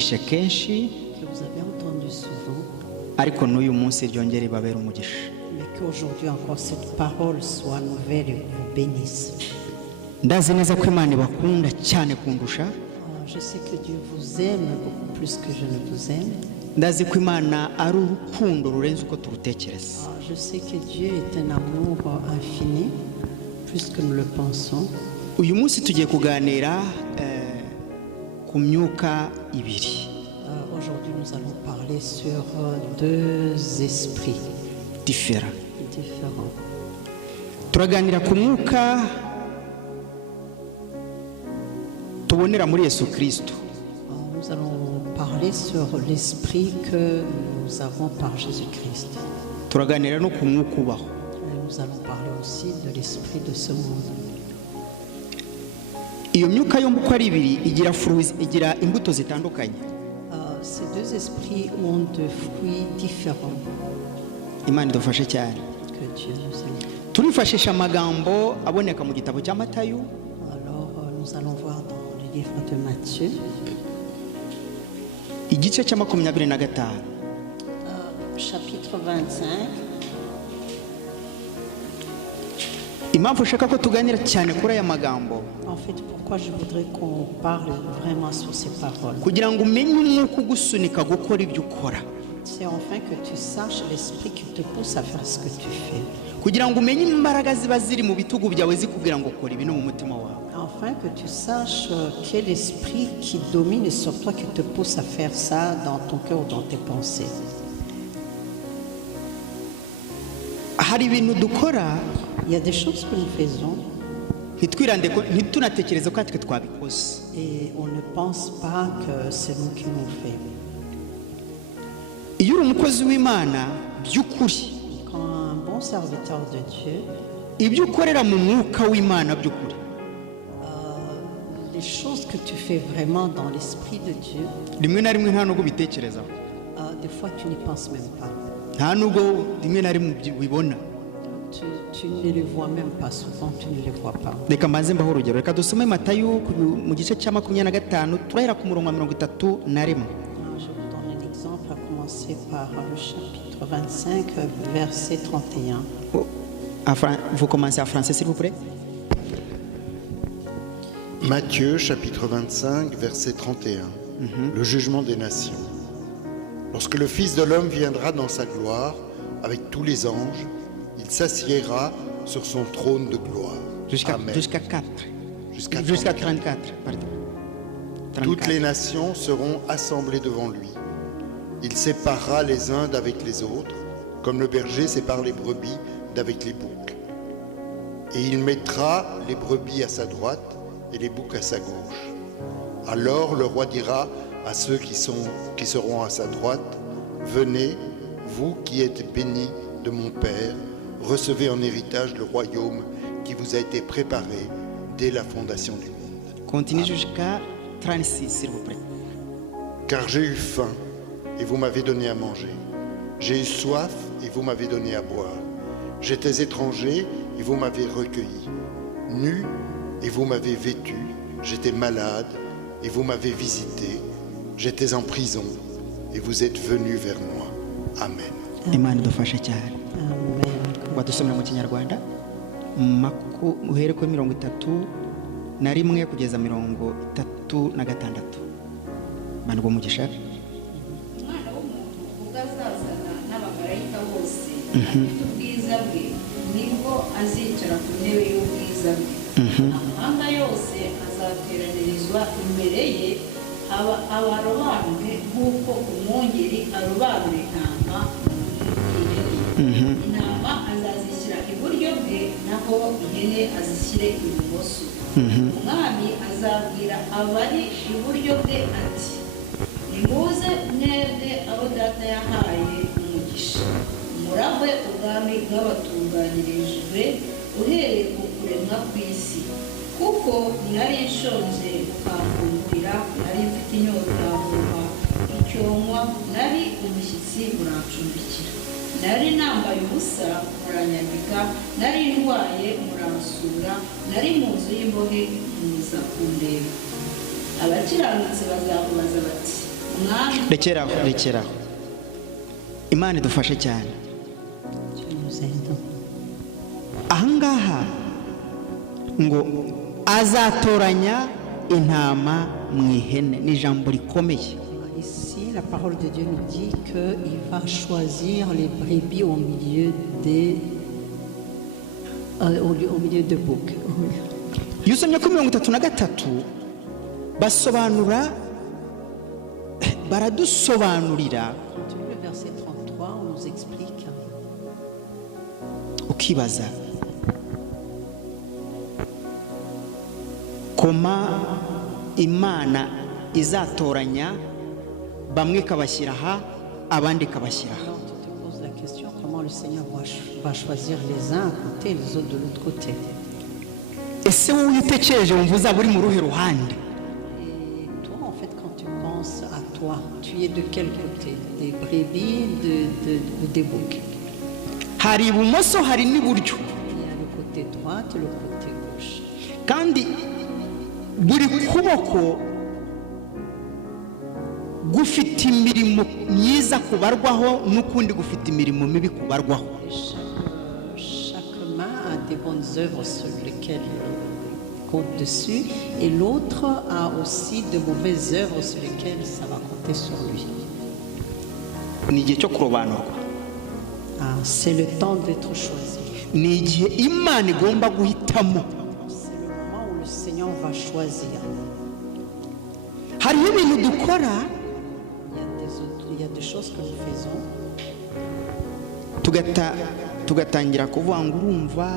mwumvishe kenshi que vous avez entendu souvent, ariko n'uyu munsi ryongere babera umugisha. mais qu'aujourd'hui encore cette parole soit nouvelle et vous bénisse. Ndazi neza ko Imana ibakunda cyane kundusha. Je sais que Dieu vous aime beaucoup plus que je ne vous aime. Ndazi ko Imana ari urukundo rurenze uko turutekereza. Je sais que Dieu est un amour infini, plus que nous le pensons. Uyu munsi tugiye kuganira ku myuka ibiri. Aujourd'hui, nous allons parler sur deux esprits différents. Turaganira ku mwuka tubonera muri Yesu Kristo. Nous allons parler sur l'esprit que nous avons par Jésus-Christ. Turaganira no ku mwuka ubaho. Nous allons parler aussi de l'esprit de ce monde. Iyo myuka yombi uko ari ibiri igira imbuto zitandukanye. Ces deux esprits ont des fruits différents. Imana idufashe cyane. Que Dieu nous aide. Turifashisha amagambo aboneka mu gitabo cya Matayo. Alors nous allons voir dans le livre de Matthieu. Igice cya 25. Chapitre 25. Impamvu ushaka ko tuganira cyane kuri aya magambo. En fait, pourquoi je voudrais qu'on parle vraiment sur ces paroles? Kugira ngo umenye umwuka ugusunika gukora ibyo ukora. C'est enfin que tu saches l'esprit qui te pousse à faire ce que tu fais. Kugira ngo umenye imbaraga ziba ziri mu bitugu byawe zikubwira ngo kora ibintu mu mutima wawe. Enfin que tu saches quel esprit qui domine sur toi qui te pousse à faire ça dans ton cœur ou dans tes pensées. Hari ibintu dukora. Il y a des choses que nous faisons. Ntitunatekereze ko atwe twabikoze. Et on ne pense pas que c'est nous qui l'avons fait. Iyo uri umukozi w'Imana by'ukuri. Quand un bon serviteur de Dieu, ibyo ukorera mu mwuka w'Imana by'ukuri. Les choses que tu fais vraiment dans l'esprit de Dieu, rimwe na rimwe nta nubwo bitekerezaho. Des fois tu n'y penses même pas. Nta nubwo rimwe na rimwe ubibona. Tu ne les vois même pas souvent, tu ne les vois pas. Reka mbanze mbaho urugero. Reka dusome Matayo mu gice cya 25 turahera ku murongo wa 31. Je vous donne un exemple à commencer par le chapitre 25, verset 31. Vous commencez en français s'il vous plaît. Matthieu chapitre 25, verset 31. Le jugement des nations. Lorsque le Fils de l'homme viendra dans sa gloire avec tous les anges, il s'assiera sur son trône de gloire. Jusqu'à 4. Jusqu'à 34. Pardon. 34. Toutes les nations seront assemblées devant lui. Il séparera les uns d'avec les autres, comme le berger sépare les brebis d'avec les boucs. Et il mettra les brebis à sa droite et les boucs à sa gauche. Alors le roi dira à ceux qui seront à sa droite, venez, vous qui êtes bénis de mon Père, recevez en héritage le royaume qui vous a été préparé dès la fondation du monde. Continue jusqu'à 36, s'il vous plaît. Car j'ai eu faim et vous m'avez donné à manger. J'ai eu soif et vous m'avez donné à boire. J'étais étranger et vous m'avez recueilli. Nu et vous m'avez vêtu. J'étais malade et vous m'avez visité. J'étais en prison et vous êtes venus vers moi. Amen. Imana idufashe cyane. Amen. Wadusomera mu Kinyarwanda uhere kuri 31 kugeza 36. Bana bo mugisha. Umwana w'umuntu ubwo azazana n'abamarayika bose ubwiza bwe nibwo azicara ku ntebe y'ubwiza bwe. Amahanga yose azateranirizwa imbere ye abarobanure nk'uko umwungeri arobanura intama y'ihene. Intama azazishyira iburyo bwe naho ihene azishyire ibumoso. Umwami azabwira abari iburyo bwe ati, nimuze mwebwe abo data yahaye umugisha, muragwe ubwami bw'abatunganirijwe uhereye ku kuremwa kw'isi. Kuko nari nshonje mukamfungurira, nari mfite inyota mumpa icyo nywa, nari umushyitsi murancumbikira, nari nambaye ubusa muranyambika, nari ndwaye muransura, nari mu nzu y'imbohe muza kundeba. Abakiranutsi bazakubaza bati, umwami rekeraho imana idufashe cyane. Dieu nous aide. Ahangaha ngo azatoranya intama mu ihene, ni ijambo rikomeye. Ici, la parole de Dieu nous dit qu'il va choisir les brebis au milieu de boucs. Iyo usomye kuri 33 baradusobanurira Quand tu lis le verset 33, on nous explique ukibaza koma imana izatoranya bamwe ikabashyira aha abandi ikabashyira aha. Alors tu te poses la question comment le Seigneur va choisir les uns à côté et les autres de l'autre côté. Ese wowe iyo utekereje wumva uzaba uri mu ruhe ruhande? Et toi, en fait, quand tu penses à toi, tu es de quel côté? Des brebis ou des boucs? Hari ibumoso hari n'iburyo, Il y a le côté droit et le côté gauche. kandi buri kuboko gufite imirimo myiza kubarwaho n'ukundi gufite imirimo mibi kubarwaho. Et chaque main a des bonnes œuvres sur lesquelles il compte dessus, et l'autre a aussi de mauvaises œuvres sur lesquelles ça va compter sur lui. Ni igihe cyo kurobanurwa, Ah, c'est le temps d'être choisi. ni igihe imana igomba guhitamo. C'est le moment où le Seigneur va choisir. Hariho ibintu dukora Il y a des choses que nous faisons. tugatangira kuvuga ngo urumva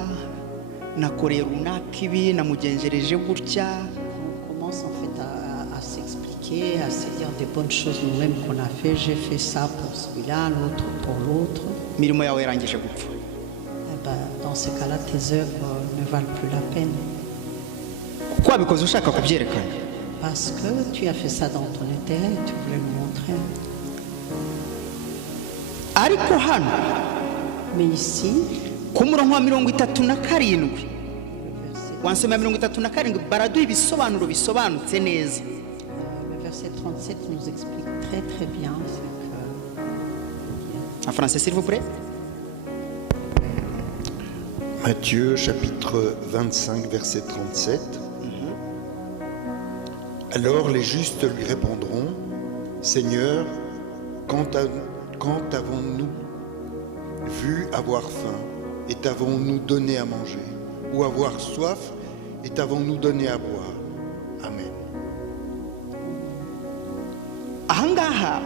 nakoreye runaka ibi namugenjereje gutya. On commence en fait à s'expliquer, à se dire des bonnes choses nous-mêmes qu'on a fait. J'ai fait ça pour celui-là, l'autre pour l'autre. Imirimo yawe yarangije gupfa. Eh ben, dans ce cas-là, tes œuvres ne valent plus la peine. Kuko wabikoze ushaka kubyerekana. Parce que tu as fait ça dans ton intérêt, tu voulais le montrer. Ariko hano Mais ici, ku murongo wa 37 le verset, wansomera 37 baraduha ibisobanuro bisobanutse neza. le verset 37 nous explique très très bien ce que... En français s'il vous plaît. Matthieu chapitre 25 verset 37. Alors les justes lui répondront, Seigneur, quand avons-nous vu avoir faim et t'avons-nous donné à manger, ou avoir soif et t'avons-nous donné à boire? Amen. Ahangaha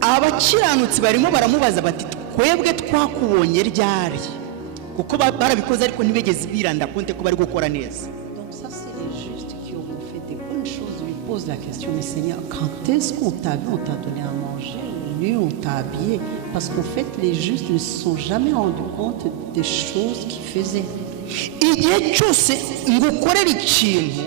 abakiranutsi barimo baramubaza bati twebwe twakubonye ryari, kuko barabikoze ariko ntibegeze biranda konte ko bari gukora neza. Donc ça, c'est les justes qui auront fait des bonnes choses. Lui posent la question, mais Seigneur, quand est-ce qu'on t'a vu, on t'a donné à manger, nu, on t'a habillé? Parce qu'en fait, les justes ne se sont jamais rendus compte des choses qu'ils faisaient. Igihe cyose ngukorera ikintu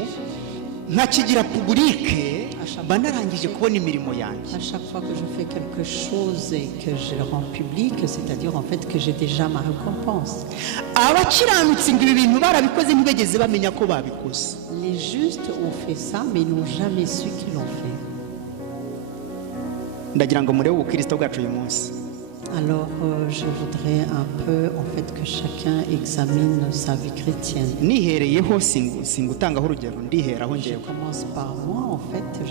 nkakigira publique banarangije kubona imirimo yanjye. À chaque fois que je fais quelque chose et que je le rends public, c'est-à-dire en fait que j'ai déjà ma récompense. Abakiranutsi ngo ibi bintu barabikoze ntibegeze bamenya ko babikoze. Les justes ont fait ça, mais ils n'ont jamais su qu'ils l'ont fait. Ndagira ngo murebe ubukristo bwacu uyu munsi. Alors, je voudrais un peu, en fait, que chacun examine sa vie chrétienne. Nihereyeho singutangaho urugero ndiheraho Je njyewe. commence par moi, en fait,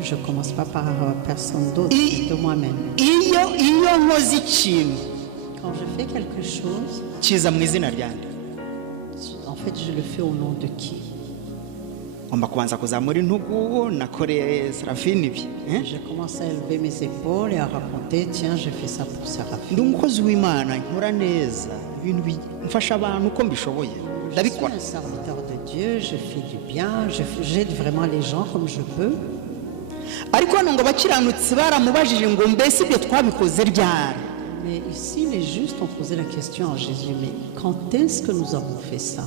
je commence pas par personne d'autre, c'est de moi-même. Iyo nkoze ikintu Quand je fais quelque chose, kiza mu izina ryanjye, en fait, je le fais au nom de qui? ngomba kubanza kuzamura intugu nakoreye Serafine ibi. Je commence à élever mes épaules et à raconter, tiens, j'ai fait ça pour Ndi Séraphine. umukozi w'Imana nkora neza ibintu mfasha abantu uko mbishoboye Je suis ndabikora. un serviteur de Dieu, je fais du bien, j'aide vraiment les gens comme je peux. Ariko hano ngo abakiranutsi baramubajije ngo mbese ibyo twabikoze ryari? Mais ici, les justes ont posé la question à Jésus, mais quand est-ce que nous avons fait ça?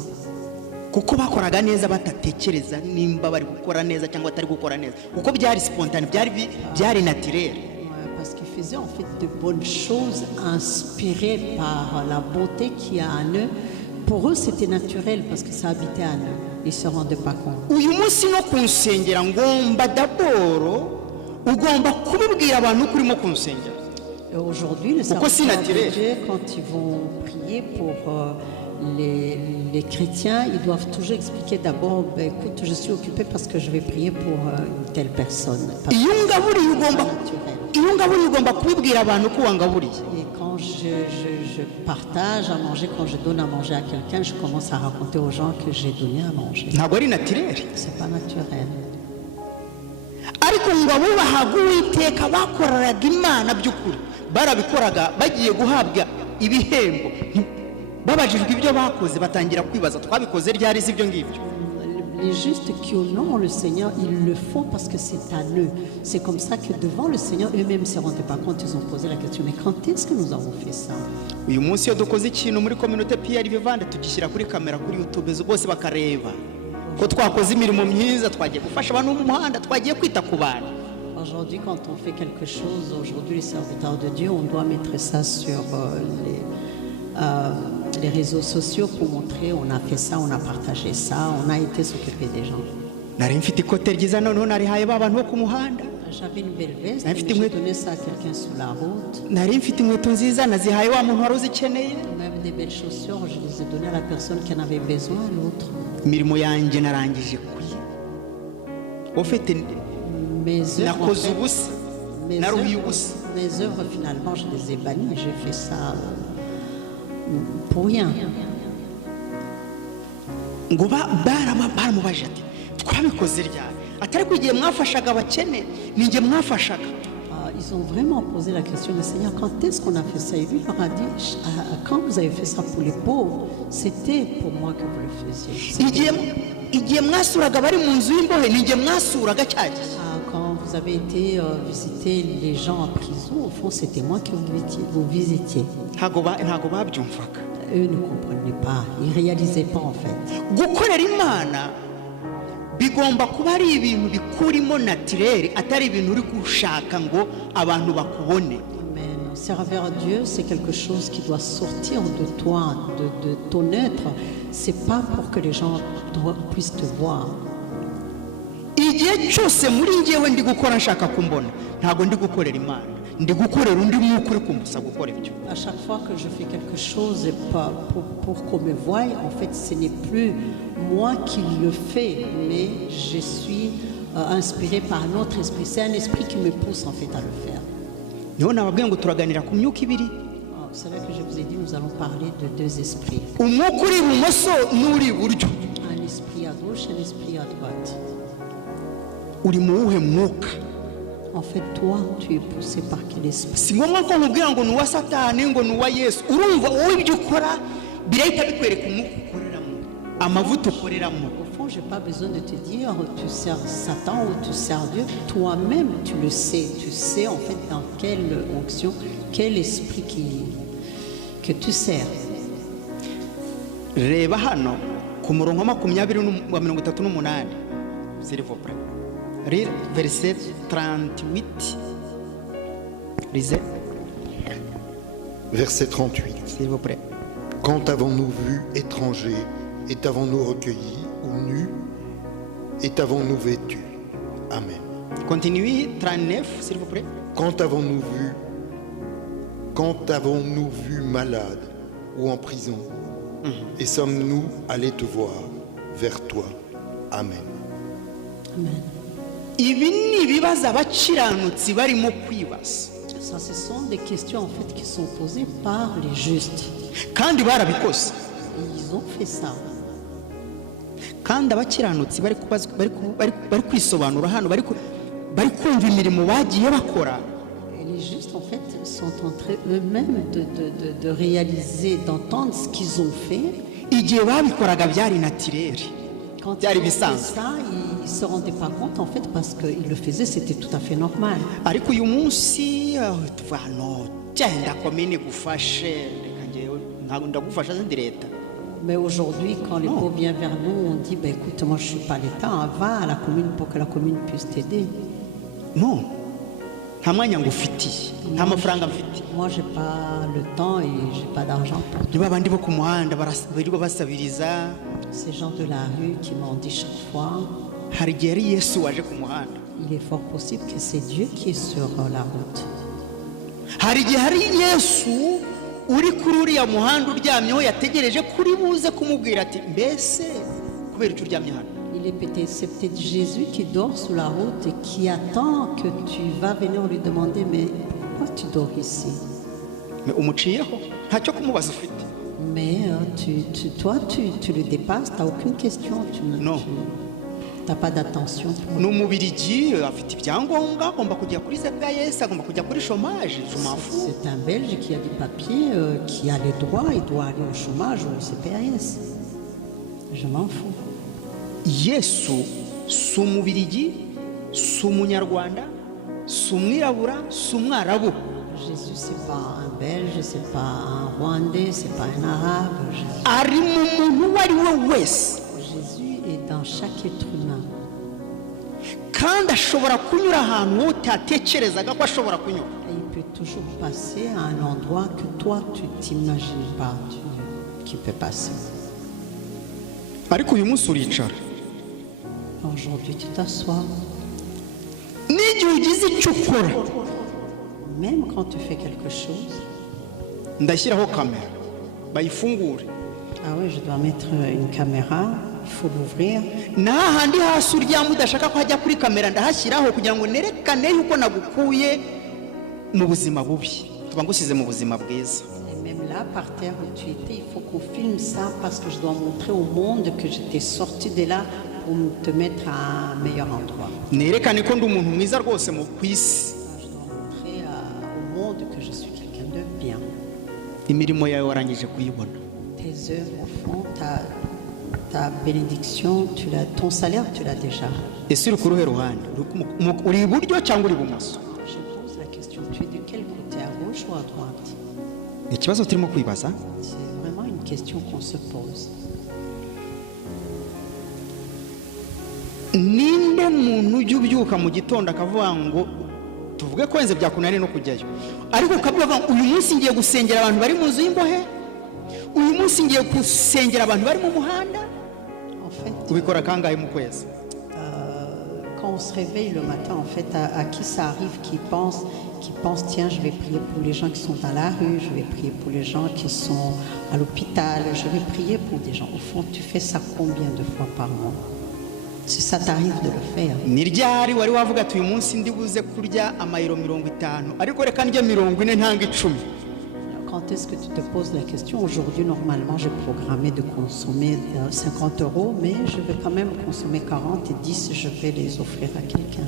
Kuko bakoraga neza batatekereza nimba bari gukora neza cyangwa atari gukora neza, kuko byari spontané, byari naturel. Ouais, parce qu'ils faisaient en fait de bonnes choses inspirées par la beauté qu'il y a en eux. Pour eux, c'était naturel parce que ça habitait en eux. Ils ne se rendaient pas compte. Uyu munsi no kunsengera ngomba daboro ugomba kubibwira abantu ko urimo kunsengera. Et aujourd'hui, les Pourquoi si serviteurs de naturel? Dieu, quand ils vont prier pour les chrétiens, ils doivent toujours expliquer d'abord, ben, écoute, je suis occupé parce que je vais prier pour une telle personne. Parce que iyo c'est ungaburiye ugomba naturel. iyo ungaburiye ugomba kubibwira abantu ko wangaburiye. Et quand je partage à manger, quand je donne à manger à quelqu'un, je commence à raconter aux gens que j'ai donné à manger. Ntabwo ari naturel. C'est pas naturel. ariko ngo abubahaga uwiteka bakoreraga imana by'ukuri barabikoraga bagiye guhabwa ibihembo babajijwe ibyo bakoze batangira kwibaza twabikoze ryari si ibyo ngibyo. Les justes qui honorent le Seigneur, ils le font parce que c'est à eux. C'est comme ça que devant le Seigneur, eux-mêmes ne se rendaient pas compte, ils ont posé la question, mais quand est-ce que nous avons fait ça? uyu munsi iyo dukoze ikintu muri communauté Pierre Vivande tugishyira kuri kamera kuri YouTube bose bakareba ko twakoze imirimo myiza, twagiye gufasha abantu mu muhanda, twagiye kwita ku bantu. Aujourd'hui, quand on fait quelque chose, aujourd'hui les serviteurs de Dieu, on doit mettre ça sur les réseaux sociaux pour montrer on a fait ça, on a partagé ça, on a été s'occuper des gens. nari mfite ikote ryiza noneho narihaye ba bantu bo ku muhanda, J'avais une belle veste, Un et petit j'ai mot. donné ça à quelqu'un sur la route. nari mfite inkweto nziza nazihaye wa muntu wari uzikeneye. Même des belles chaussures, je les ai données à la personne qui en avait besoin, l'autre. imirimo yanjye narangije ufite Mes œuvres, en nakoze fait, ubusa mes naruhiye œuvres, ubusa. mes œuvres, finalement, je les ai bannies. J'ai fait ça pour rien. ngo baramubaje ati twabikoze ryari atari ko igihe mwafashaga abakene ninjye mwafashaga. Ils ont vraiment posé la question, le Seigneur, quand est-ce qu'on a fait ça? Et lui leur a dit, quand vous avez fait ça pour les pauvres, c'était pour moi que vous le faisiez. igihe mwasuraga bari mu nzu y'imbohe ninjye mwasuraga cya gihe. Quand vous avez été visiter les gens en prison, au fond, c'était moi que vous visitiez. ntago babyumvaga. Eux ne comprenaient pas, ils ne réalisaient pas en fait. gukorera imana bigomba kuba ari ibintu bikurimo naturel, atari ibintu uri gushaka ngo abantu bakubone. Amen. Servir à Dieu, c'est quelque chose qui doit sortir de toi, de ton être. C'est pas pour que les gens puissent te voir. igihe cyose muri njyewe ndi gukora nshaka kumbona ntago ndi gukorera imana, ndi gukorera undi mwuka uri kumusa gukora ibyo. À chaque fois que je fais quelque chose et pas pour qu'on me voie, en fait, ce n'est plus moi qui le fais, mais je suis inspiré par un autre esprit. C'est un esprit qui me pousse en fait à le faire. niho nababwiye ngo turaganira ku myuka ibiri, Vous savez que je vous ai dit, nous allons parler de deux esprits. umwuka uri ibumoso n'uri iburyo. Un esprit à gauche et un esprit à droite. uri mu wuhe mwuka? En fait, toi, tu es poussé par quel esprit? si ngombwa ko nkubwira ngo ni uwa satani ngo ni uwa yesu. urumva wowe ibyo ukora birahita bikwereka umwuka ukoreramo, amavuta ukoreramo. Au fond, je n'ai pas besoin de te dire tu sers Satan ou tu sers Dieu. Toi-même, tu le sais. Tu sais en fait dans quelle onction, quel esprit que tu sers. reba hano ku murongo wa 38 s'il vous plaît, lire verset 38. lisez Verset 38. s'il vous plaît. Quand avons-nous vu étrangers et t'avons-nous recueillis, ou nus et t'avons-nous vêtus? Amen. Continuez 39 s'il vous plaît. Quand avons-nous vu malade ou en prison, et sommes-nous allés te voir vers toi? Amen. Amen. ibi ni ibibazo abakiranutsi barimo kwibaza, Ça, ce sont des questions en fait qui sont posées par les justes. kandi barabikoze. Et ils ont fait ça. kandi abakiranutsi bari kwisobanura hano, bari kumva imirimo bagiye bakora. Et les justes en fait sont en train eux-mêmes de réaliser, d'entendre ce qu'ils ont fait. igihe babikoraga byari naturel, Quand byari ils ont fait bisanzwe. ça, ils ne se rendaient pas compte en fait parce qu'ils le faisaient, c'était tout à fait normal. ariko uyu munsi tuva hano cyenda komine gufashe, reka njyewe ntabwo ndagufasha zindi leta. Mais aujourd'hui, quand les pauvres viennent vers nous, on dit ben, écoute, moi je ne suis pas l'État, hein, va à la commune pour que la commune puisse t'aider. no, nta mwanya ngufitiye, nta mafaranga mfite. Moi, je n'ai pas le temps et je n'ai pas d'argent pour ni babandi bo ku muhanda birirwa basabiriza. ces gens de la rue qui m'ont dit chaque fois. hari igihe ari yesu waje ku muhanda, Il est fort possible que c'est Dieu qui est sur la route. hari igihe hari yesu uri kuri uriya muhanda uryamyeho yategereje kuri buze kumubwira ati mbese kubera icyo uryamye hano. C'est peut-être Jésus qui dort sur la route et qui attend que tu vas venir lui demander mais pourquoi tu dors ici? umuciyeho ntacyo kumubaza ufite. Mais toi, tu le dépasses, tu n'as aucune question, tu Non. n'as pas d'attention. ni umubirigi afite ibyangombwa agomba kujya kuri ZPS agomba kujya kuri chômage jumafu. C'est un Belge qui a des papiers, qui a les droits, il doit aller au chômage ou au CPAS. Je m'en fous. yesu si umubirigi si umunyarwanda si umwirabura si umwarabu. Jésus, c'est pas un Belge, c'est pas un Rwandais, c'est pas un Arabe. ari mu muntu uwo ari we wese Jésus est dans chaque être humain. kandi ashobora kunyura ahantu wowe utatekerezaga ko ashobora kunyura. Et il peut toujours passer à un endroit que toi, tu t'imagines pas qu'il peut passer. ariko uyu munsi uricara Aujourd'hui, tu t'assois. n'igihe ugize icyo ukora Même quand tu fais quelque chose, ndashyiraho kamera bayifungure ah oui, je dois mettre une caméra, il faut l'ouvrir. n'ahandi hasi uryama udashaka ko hajya kuri kamera ndahashyiraho kugira ngo nerekane yuko nagukuye mu buzima bubi tuba ngusize mu buzima bwiza. Et même là, par terre où tu étais, il faut qu'on filme ça parce que je dois montrer au monde que j'étais sorti de là pour te mettre à un meilleur endroit. nerekane ko ndi umuntu mwiza rwose ku isi. Je dois montrer au monde que je suis quelqu'un de bien. imirimo yawe warangije kuyibona. Tes œuvres, au fond, ta bénédiction, ton salaire, tu l'as déjà. ese uri ku ruhe ruhande uri iburyo cyangwa uri ibumoso? Je pose la question, tu es de quel côté, à gauche ou à droite? ni ikibazo turimo kwibaza. C'est vraiment une question qu'on se pose. ninde muntu ujya ubyuka mu gitondo akavuga ngo tuvuge ko wenze byakunaniye no kujyayo ariko ukavuga ngo uyu munsi ngiye gusengera abantu bari mu nzu y'imbohe, uyu munsi ngiye gusengera abantu bari mu muhanda? En fait, ubikora kangahe mu kwezi? quand on se réveille le matin, en fait, à qui ça arrive qui pense, tiens, je vais prier pour les gens qui sont dans la rue, je vais prier pour les gens qui sont à l'hôpital, je vais prier pour des gens. Au fond, tu fais ça combien de fois par mois? Si ça t'arrive de le faire. ni ryari wari wavuga ati uyu munsi ndi buze kurya amayero 50 ariko reka ndya 40 ntanga 10? Quand est-ce que tu te poses la question? Aujourd'hui, normalement, j'ai programmé de consommer 50 €, mais je vais quand même consommer 40 et 10, je vais les offrir à quelqu'un.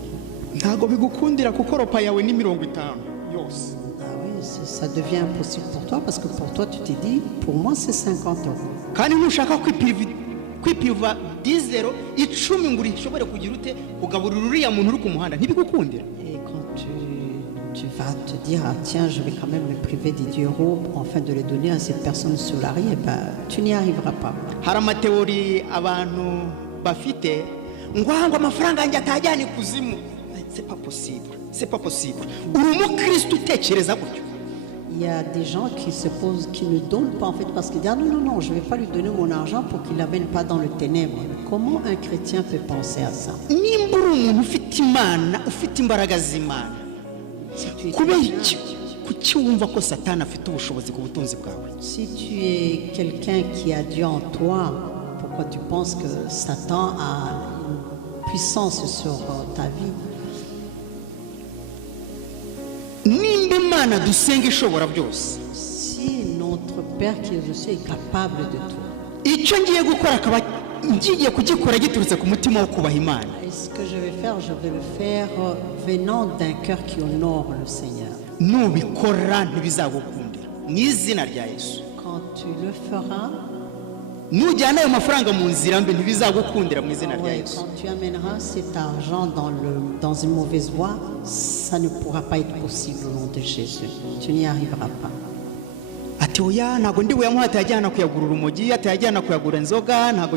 ntago bigukundira kuko ropa yawe ni 50 yose. Ah oui, ça devient impossible pour toi parce que pour toi, tu t'es dit, pour moi, c'est 50 €. kandi ntushaka kwipiva 10 icumi ngo urishobore kugira ute kugaburira uriya muntu uri ku muhanda ntibigukundira. Et quand tu vas te dire, ah, tiens, je vais quand même me priver des 10 € afin de les donner à cette personne sur la rue, eh ben, tu n'y arriveras pas. hari amateori abantu bafite ngo amafaranga yanjye atajyana ikuzimu. c'est pas possible, c'est pas possible. uri umukristo utekereza gutyo? Il y a des gens qui se posent, qui ne donnent pas en fait parce qu'ils disent, ah, non, je ne vais pas lui donner mon argent pour qu'il ne l'amène pas dans le ténèbre. Comment un chrétien peut penser à ça? nimba uri umuntu ufite imana ufite imbaraga z'imana kubera iki kuki wumva ko satani afite ubushobozi ku butunzi bwawe? Si tu es quelqu'un qui a Dieu en toi, pourquoi tu penses que Satan a une puissance sur ta vie? nimba imana dusenga ishobora byose, Si notre Père qui est aussi est capable de tout, icyo ngiye gukora akaba ngiye kugikora giturutse ku mutima wo kubaha imana, et ce que je vais le faire venant d'un cœur qui honore le Seigneur. nubikora ntibizagukundira mu izina rya Yesu. Quand tu le feras, nujyana ayo mafaranga mu nzira mbi ntibizagukundira mu izina rya ouais, Yesu. quand tu amèneras cet argent dans une mauvaise voie, ça ne pourra pas être possible au nom de Jésus. Tu n'y arriveras pas. ati oya ntabwo ndi buyamuha atayajyana kuyagura urumogi atayajyana kuyagura inzoga ntabwo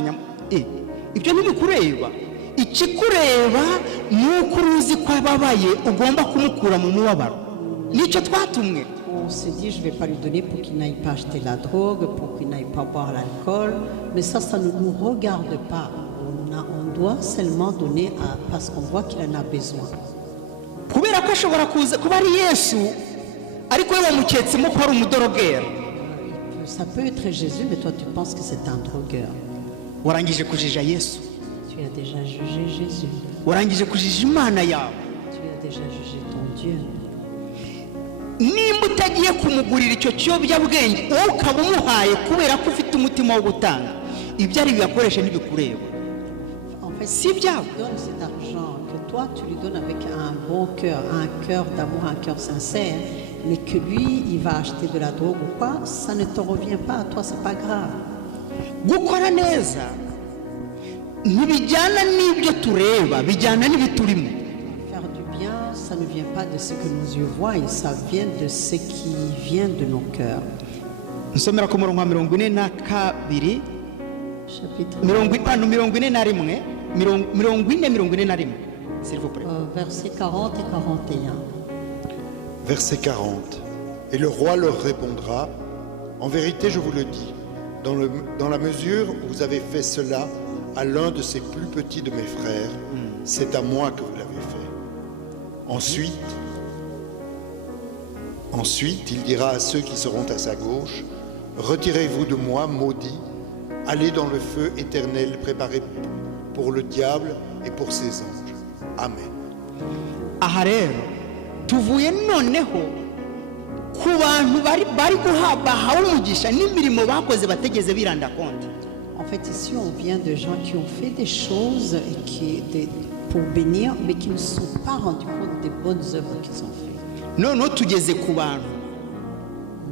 ibyo ntibikureba. ikikureba ni uko uruzi ko ababaye ugomba kumukura mu mubabaro. nicyo twatumwe. On se dit, je ne vais pas lui donner pour qu'il n'aille pas acheter la drogue, pour qu'il n'aille pas boire l'alcool. Mais ça ne nous regarde pas. On doit seulement donner parce qu'on voit qu'il en a besoin. kubera ko ashobora kuba ari Yesu ariko we wamuketsemo ko ari umudorogera. Ça peut être Jésus, mais toi tu penses que c'est un drogueur. Warangije kujija Yesu, Tu as déjà jugé Jésus. warangije kujija Imana yawe. Tu as déjà jugé ton Dieu. Nimba utagiye kumugurira icyo kiyobyabwenge wowe ukaba umuhaye kubera ko ufite umutima wo gutanga, ibyo ari biyakoresha ntibikureba. En fait, Si tu bien. donnes cet argent, que toi tu lui donnes avec un bon cœur, un cœur d'amour, un cœur sincère, mais que lui il va acheter de la drogue ou quoi, ça ne te revient pas à toi, c'est pas grave. Gukora neza ntibijyana n'ibyo tureba, bijyana n'ibiturimo. Faire du bien, ça ne vient pas de ce que nos yeux voient, et ça vient de ce qui vient de nos cœurs. Nsomera ku murongo wa 42, Chapitre 41, s'il vous plaît. versets 40 et 41. Verset 40. Et le roi leur répondra, en vérité je vous le dis, dans la mesure où vous avez fait cela à l'un de ces plus petits de mes frères, c'est à moi que vous l'avez fait. Ensuite, il dira à ceux qui seront à sa gauche, retirez-vous de moi, maudits, allez dans le feu éternel préparé pour le diable et pour ses anges. Amen. Aha rero tuvuye noneho ku bantu bari guhawe umugisha n'imirimo bakoze bategeze biranda konti. En fait, ici, on vient de gens qui ont fait des choses pour bénir, mais qui ne se sont pas rendus compte des bonnes œuvres qu'ils ont faites. Noneho tugeze ku bantu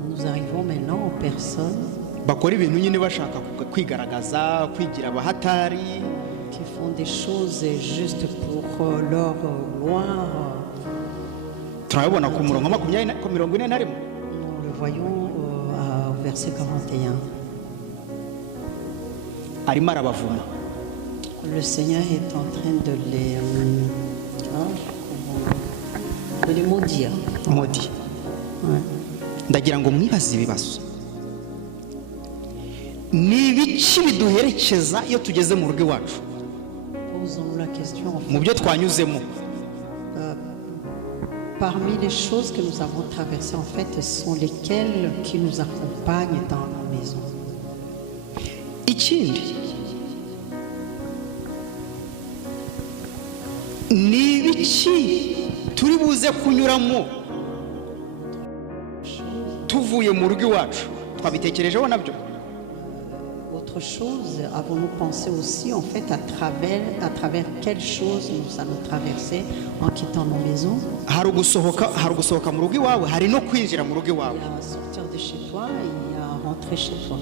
Nous arrivons maintenant aux personnes bakora ibintu nyine bashaka kwigaragaza, kwigira abahatari, qui font des choses juste pour leur gloire. turabibona ku murongo wa 41. Nous le voyons au verset 41. Arimo arabavuma. Le Seigneur est en train de les maudire. Modi, Ouais. ndagira ngo mwibaze ibibazo. Ni ibiki biduherekeza iyo tugeze mu rugo iwacu Posons-nous la question. En fait, mu byo twanyuzemo? parmi les choses que nous avons traversées, en fait, sont lesquelles qui nous accompagnent dans nos maisons. Ikindi ni ibiki turi buze kunyuramo tuvuye mu rugo iwacu, twabitekerejeho nabyo? Autre chose, avons-nous pensé aussi, en fait, à travers quelles choses nous allons traverser en quittant nos maisons? Hari ugusohoka mu rugo iwawe, hari no kwinjira mu rugo Il iwawe. y a à sortir de chez toi et il y a à rentrer chez toi.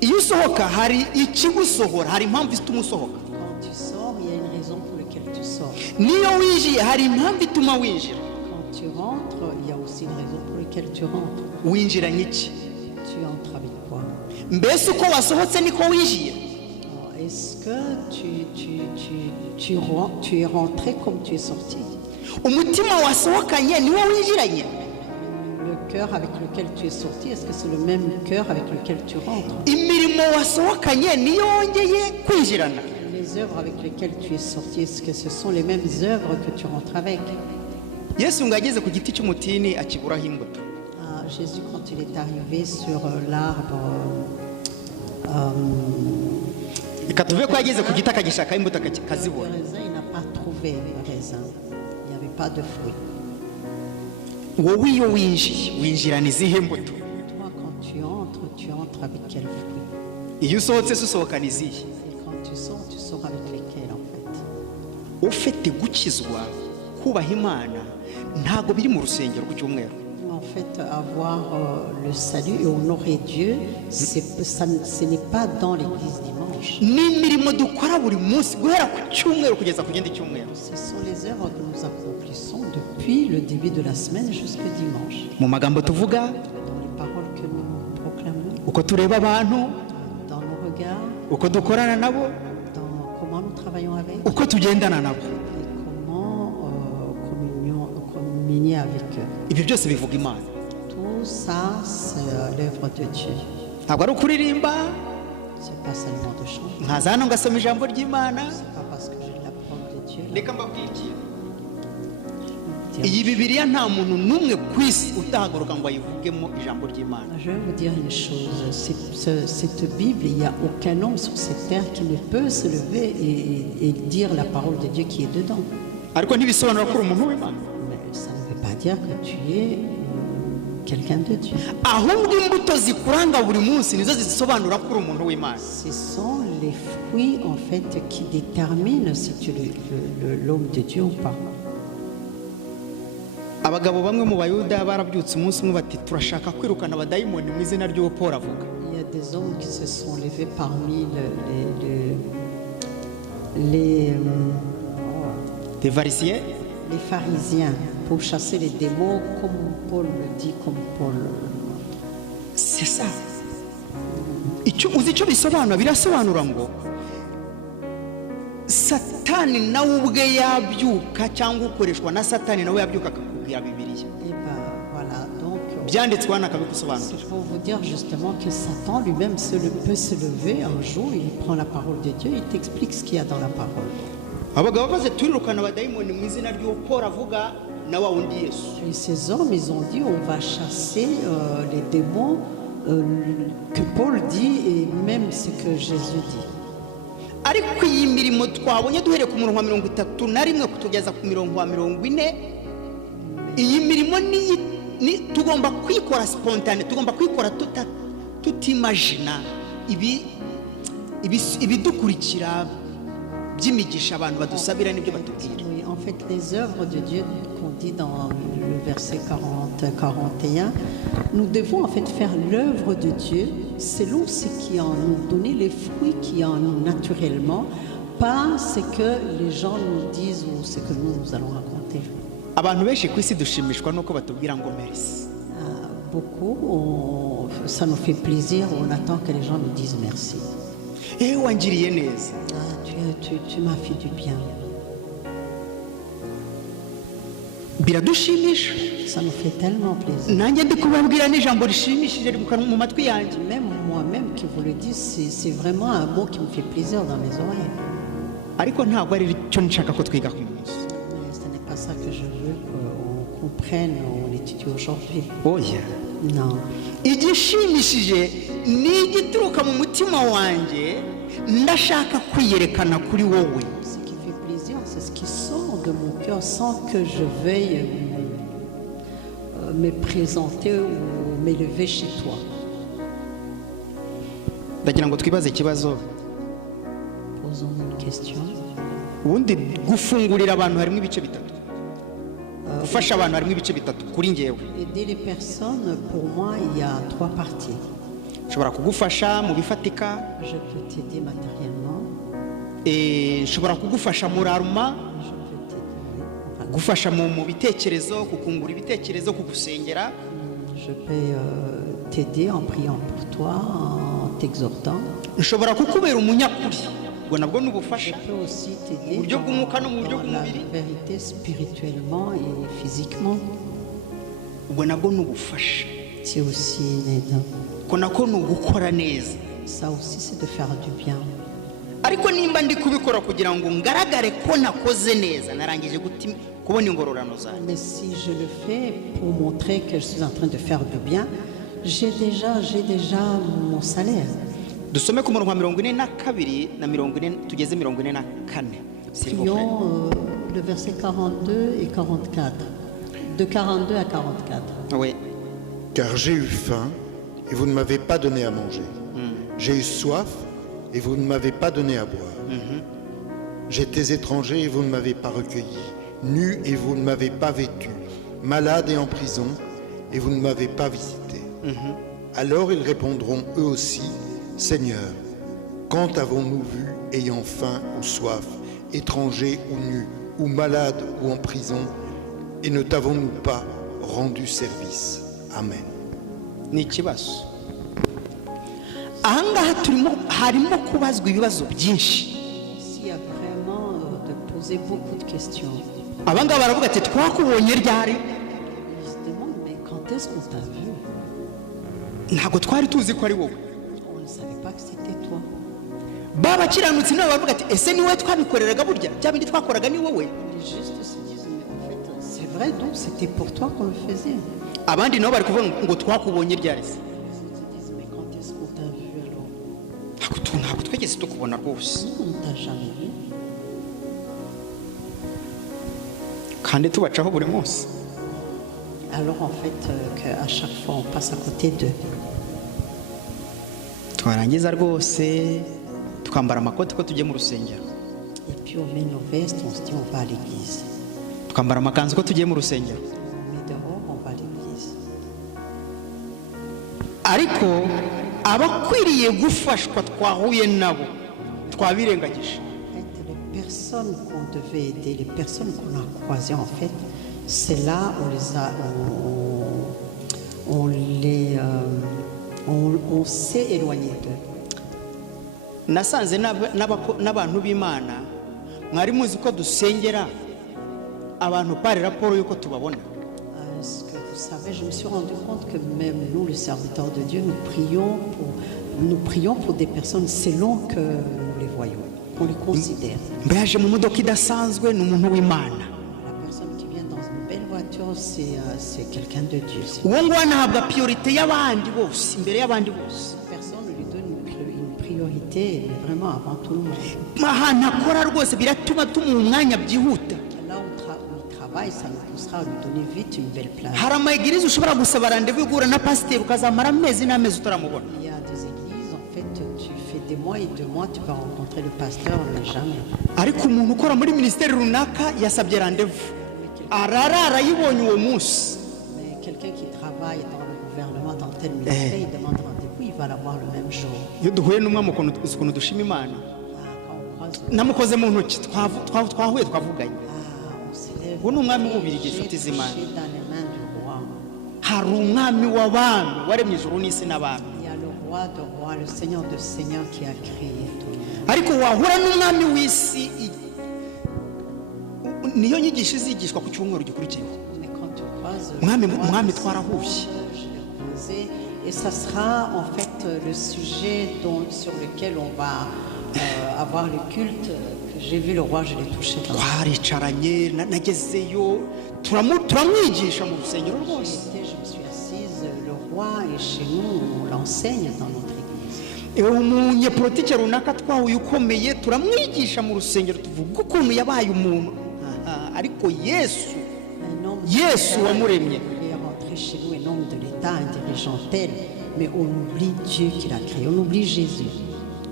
Iyo usohoka hari ikigusohora, hari impamvu ituma usohoka. Quand tu sors, il y a une raison pour laquelle tu sors. Niyo winjiye hari impamvu ituma winjira. Quand tu rentres, il y a aussi une raison pour laquelle tu rentres. Winjiranye iki? Tu entres avec quoi? Mbese uko wasohotse niko winjiye? Alors, est-ce que tu es rentré comme tu es sorti? Umutima wasohokanye niwo winjiranye? Le cœur avec lequel tu es sorti, est-ce que c'est le même cœur avec lequel tu rentres? Imirimo wasohokanye niyo wongeye kwinjirana? Les œuvres avec lesquelles tu es sorti, est-ce que ce sont les mêmes œuvres que tu rentres avec? Yesu ngo ageze ku giti cy'umutini akiburaho imbuto. Ah, Jésus, quand il est arrivé sur l'arbre, Reka tuve ko yageze ku giti akagishaka imbuto le akazibura. raisin, il n'a pas trouvé le raisin. Il n'y avait pas de fruits. Wowe iyo winjiye winjirana izihe mbuto? Toi, quand tu entres avec quels fruits? Iyo usohotse se usohokana izihe? Et quand tu sors avec lesquels, en fait? Ufite gukizwa, kubaha Imana ntago biri mu rusengero ku cyumweru. En fait, avoir le salut et honorer Dieu, ce n'est pas dans l'église dimanche. Ni imirimo dukora buri munsi guhera ku cyumweru kugeza ku gindi cyumweru. Ce sont les œuvres que nous accomplissons depuis le début de la semaine jusqu'au dimanche. Mu magambo tuvuga, Dans les paroles que nous proclamons, uko tureba abantu, dans nos regards, uko dukorana nabo, dans comment nous travaillons avec uko tugendana nabo. et comment communier avec eux. Ibyo byose bivuga Imana. Tout ça, c'est l'œuvre de Dieu. Ntabwo ari ukuririmba, C'est pas seulement de chanter. nkaza hano ngasoma ijambo ry'Imana. C'est pas parce que j'ai la parole de Dieu. Reka mbabwire ikintu. Dire- Iyi Bibiliya nta muntu n'umwe ku isi utahaguruka ngo ayivugemo ijambo ry'Imana. Je vais vous dire une chose. Cette Bible, il n'y a aucun homme sur cette terre qui ne peut se lever et dire la parole de Dieu qui est dedans. Ariko ntibisobanura ko uri umuntu w'Imana. Mais ça ne veut pas dire que tu es quelqu'un de Dieu. Ahubwo imbuto zikuranga buri munsi nizo zisobanura ko uri umuntu w'Imana. Ce sont les fruits en fait qui déterminent si tu es l'homme de Dieu ou pas. Abagabo bamwe mu Bayuda barabyutse umunsi umwe bati turashaka kwirukana abadayimoni mu izina ry'uwo Paul avuga. Il y a des hommes qui se sont levés parmi les Devarisiye pharisiens pour chasser les démons comme Paul le dit, comme Paul. c'est ça. Icyo uzi icyo bisobanura birasobanura ngo Satani nawe ubwe yabyuka cyangwa ukoreshwa na Satani nawe yabyuka akakubwira Bibiliya. Et ben voilà, donc Byanditswe hano akabigusobanurira. c'est pour vous dire justement que Satan lui-même peut se lever un jour, il prend la parole de Dieu, il t'explique ce qu'il y a dans la parole. Abagabo baze turirukana abadayimoni mu izina ry'uwo Paul avuga na wa wundi Yesu. Et ces hommes, ils ont dit, on va chasser les démons que Paul dit et même ce que Jésus dit. Ariko iyi mirimo twabonye duhereye ku murongo wa 31 kutugeza ku murongo wa 40, iyi mirimo ni tugomba kwikora spontane, tugomba kwikora tutimagina ibidukurikira by'imigisha abantu badusabira n'ibyo batubwira. Oui, en fait, les œuvres de Dieu qu'on dit dans le verset 40-41, nous devons en fait faire l'œuvre de Dieu selon ce qui en nous donne les fruits qui en nous naturellement, pas ce que les gens nous disent ou ce que nous allons raconter. Abantu benshi ku isi dushimishwa nuko batubwira ngo merci. Beaucoup, ça nous fait plaisir, on attend que les gens nous disent merci. Wangiriye neza. Tu m'as fait du bien. Biradushimisha. Ça nous fait tellement plaisir. Nanjye ndi kubabwira n'ijambo rishimishije mu matwi yanjye. Même moi-même qui vous le dis, c'est vraiment un mot qui me fait plaisir dans mes oreilles. Ariko ntabwo ari cyo nshaka ko twiga ku munsi. Mais ce n'est pas ça que je veux qu'on comprenne, on étudie aujourd'hui. Oya. Non. Igishimishije ni igituruka mu mutima wanjye ndashaka kwiyerekana kuri wowe. Ce qui fait plaisir, c'est ce qui sort de mon cœur sans que je veuille me présenter ou m'élever chez toi. Ndagira ngo twibaze ikibazo. Posons une question. Ubundi gufungurira abantu harimo ibice bitatu. Gufasha abantu harimo ibice bitatu kuri ngewe. Aider les personnes, pour moi, il y a 3 parties. Nshobora kugufasha mu bifatika. Je peux t'aider matériellement. Nshobora kugufasha muraruma. Je peux t'aider. Gufasha mu bitekerezo, kukungura ibitekerezo, kugusengera. Je peux t'aider en priant pour toi, en t'exhortant. Nshobora kukubera umunyakuri. Ubwo nabwo Je n'ubufasha. peux aussi t'aider Mu buryo bw'umwuka no mu buryo dans la bw'umubiri. vérité spirituellement et physiquement. Ubwo nabwo n'ubufasha. C'est aussi une aide. Ko nako n'ugukora neza. Ça aussi, c'est de faire du bien. Ariko nimba ndi kubikora kugira ngo ngaragare ko nakoze neza narangije kubona ingororano zanjye. Mais si je le fais pour montrer que je suis en train de faire du bien, j'ai déjà mon salaire. Dusome ku murongo wa 42 na 40 tugeze 44. Prions le verset 42 et 44. De 42 à 44. Oui. Car j'ai eu faim et vous ne m'avez pas donné à manger. J'ai eu soif et vous ne m'avez pas donné à boire. J'étais étranger et vous ne m'avez pas recueilli. Nu et vous ne m'avez pas vêtu. Malade et en prison et vous ne m'avez pas visité. Alors ils répondront eux aussi, Seigneur, quand avons-nous vu ayant faim ou soif, étranger ou nu, ou malade ou en prison, et ne t'avons-nous pas rendu service? Amen. Ni ikibazo. Ahangaha harimo kubazwa ibibazo byinshi. Ici, il y a vraiment de poser beaucoup de questions. Abangaba baravuga ati twakubonye ryari? Ils se demandent, mais quand est-ce qu'on t'a vu? Ntabwo twari tuzi ko ari wowe. On ne savait pas que c'était toi. babakiranutsi nabo bavuga ati ese ni wowe twabikoreraga burya bya bindi twakoraga ni wowe. Les justes se disent, mais en fait, c'est vrai, donc c'était pour toi qu'on le faisait. Abandi nabo bari kuvuga ngo twakubonye ryari se. Les autres se disent, mais quand est-ce qu'on t'a vu alors? Ntabwo twigeze tukubona rwose Nous, on ne t'a jamais vu. kandi tubacaho buri munsi. Alors en fait, qu'à chaque fois, on passe à côté d'eux. Twarangiza rwose tukambara amakoti ko tujye mu rusengero, Et puis on met nos vestes, on se dit, on va à l'église. tukambara amakanzu ko tugiye mu rusengero. On met dehors, on va à l'église. Ariko abakwiriye gufashwa twahuye nabo twabirengagije. En fait, les personnes qu'on devait aider, les personnes qu'on a croisées, en fait, c'est là où on s'est éloigné d'eux. Nasanze n'abantu b'Imana mwari muzi ko dusengera abantu pari raporo yuko tubabona. Ce que vous savez, je me suis rendu compte que même nous, les serviteurs de Dieu, nous prions pour des personnes selon que nous les voyons, qu'on les considère. Mbaje mu modoka idasanzwe ni umuntu w'Imana. La personne qui vient dans une belle voiture, c'est quelqu'un de Dieu. Uwo ngwana ahabwa priorité y'abandi bose imbere y'abandi bose. Personne ne lui donne une priorité, mais vraiment avant tout le monde. Ahantu akora rwose biratuma tumuha umwanya byihuta. Là où il travaille, ça nous poussera à lui donner vite une belle place. Hari amayegirize ushobora gusaba randevu yo guhura na pasiteri ukazamara amezi n'amezi utaramubona. Il y a des églises, en fait, tu fais des mois et 2 mois, tu vas rencontrer le pasteur, mais jamais. Ariko umuntu ukora muri minisiteri runaka yasabye randevu ararara yibonye uwo munsi. Mais quelqu'un qui travaille dans le gouvernement, dans tel ministère, il demande rendez-vous, il va l'avoir le même jour. Iyo duhuye n'umwami ukuntu dushima Imana, Quand on croise, namukoze mu ntoki twahuye twavuganye. on s'élève, Ubu ni umwami w'ububirigi j'ai inshuti touché z'Imana. dans les mains du roi. Hari umwami w'abami waremye ijuru n'isi n'abami. Il y a le roi de rois, le seigneur de seigneurs qui a créé tout. Ariko wahura n'umwami w'isi niyo nyigisho izigishwa ku cyumweru gikurikiyeho. Mais quand tu croises, Mwami twarahuye. je l'ai croisé, et ça sera en fait le sujet sur lequel on va avoir le culte. J'ai vu le roi, je l'ai touché. Twaricaranye nagezeyo turamwigisha mu rusengero rwose. Je me suis assise, le roi est chez nous, on l'enseigne dans notre église. Umunyepolitike runaka twahuye ukomeye turamwigisha mu rusengero tuvuga ukuntu yabaye umuntu. Ariko Yesu Un homme Yesu d'État, wamuremye. il est rentré chez nous, un homme de l'État, un dirigeant tel, mais on oublie Dieu qui l'a créé, on oublie Jésus.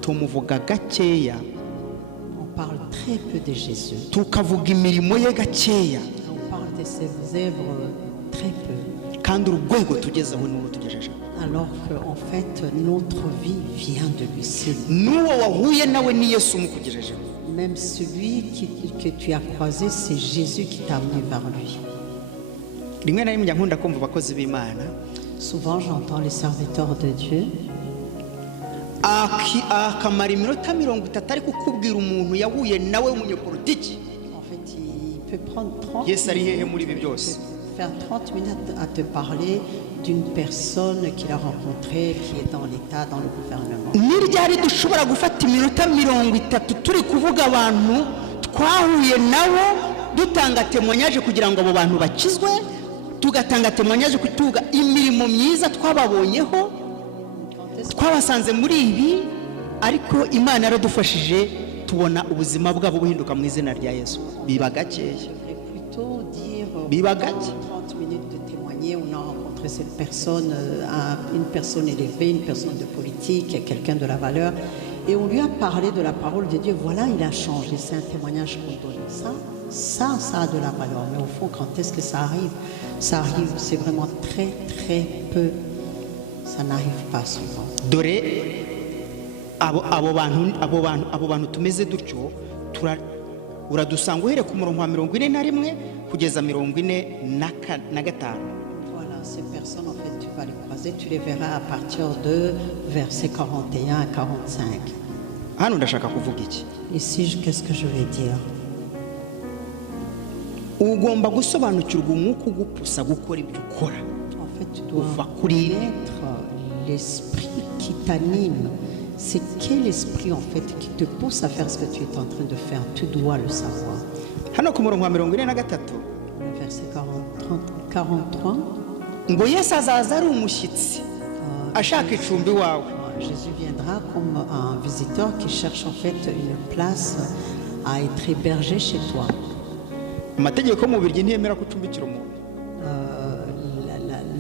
tumuvuga gakeya, On parle très peu de Jésus. tukavuga imirimo ye gakeya, On parle de ses œuvres très peu. kandi urwego tugezeho n'uwo tugejejeho. Alors qu'en fait, notre vie vient de lui. C'est N'uwo wahuye nawe ni Yesu umukugejejeho. même celui que tu as croisé, c'est Jésus qui t'a amené vers lui. Rimwe na rimwe njya nkunda kumva abakozi b'Imana Souvent, j'entends les serviteurs de Dieu akamara iminota 30 ari kukubwira umuntu yahuye nawe w'umunyepolitiki. En fait, il peut prendre 30 Yesu ari hehe muri ibi minutes, byose? faire 30 minutes à te parler d'une personne qu'il a rencontrée, qui est dans l'État, dans le gouvernement. Ni ryari dushobora gufata iminota 30 turi kuvuga abantu twahuye nabo dutanga témoignage kugira ngo abo bantu bakizwe, tugatanga témoignage kutuga imirimo myiza twababonyeho, twabasanze muri ibi, ariko Imana yaradufashije tubona ubuzima bwabo buhinduka mu izina rya Yesu. Biba gakeya. Je voudrais plutôt dire Bibagat. 30 minutes de témoigner, on a rencontré cette personne, une personne élevée, une personne de politique, quelqu'un de la valeur, et on lui a parlé de la parole de Dieu. Voilà, il a changé, c'est un témoignage qu'on donne. Ça a de la valeur, mais au fond, quand est-ce que ça arrive? Ça arrive, c'est vraiment très, très peu. Ça n'arrive pas souvent. Dore abo bantu tumeze dutyo uradusanga uhere ku murongo wa 41 kugeza 45. Voilà, ces personnes, en fait, tu vas les croiser, tu les verras à partir de versets 41 à 45. Hano ndashaka kuvuga iki? Ici, qu'est-ce que je vais dire? Ugomba gusobanukirwa umwuka ugupusa gukora ibyo ukora. En fait, tu dois Uva kuri connaître l'esprit qui t'anime. c'est quel esprit en fait qui te pousse à faire ce que tu es en train de faire. Tu dois le savoir. hano ku murongo wa 43 Le verset 43. ngo Yesu azaza ari umushyitsi ashaka icumbi wawe. Jésus viendra comme un visiteur qui cherche en fait une place à être hébergé chez toi. Amategeko mu Bubiligi ntiyemera gucumbikira umuntu.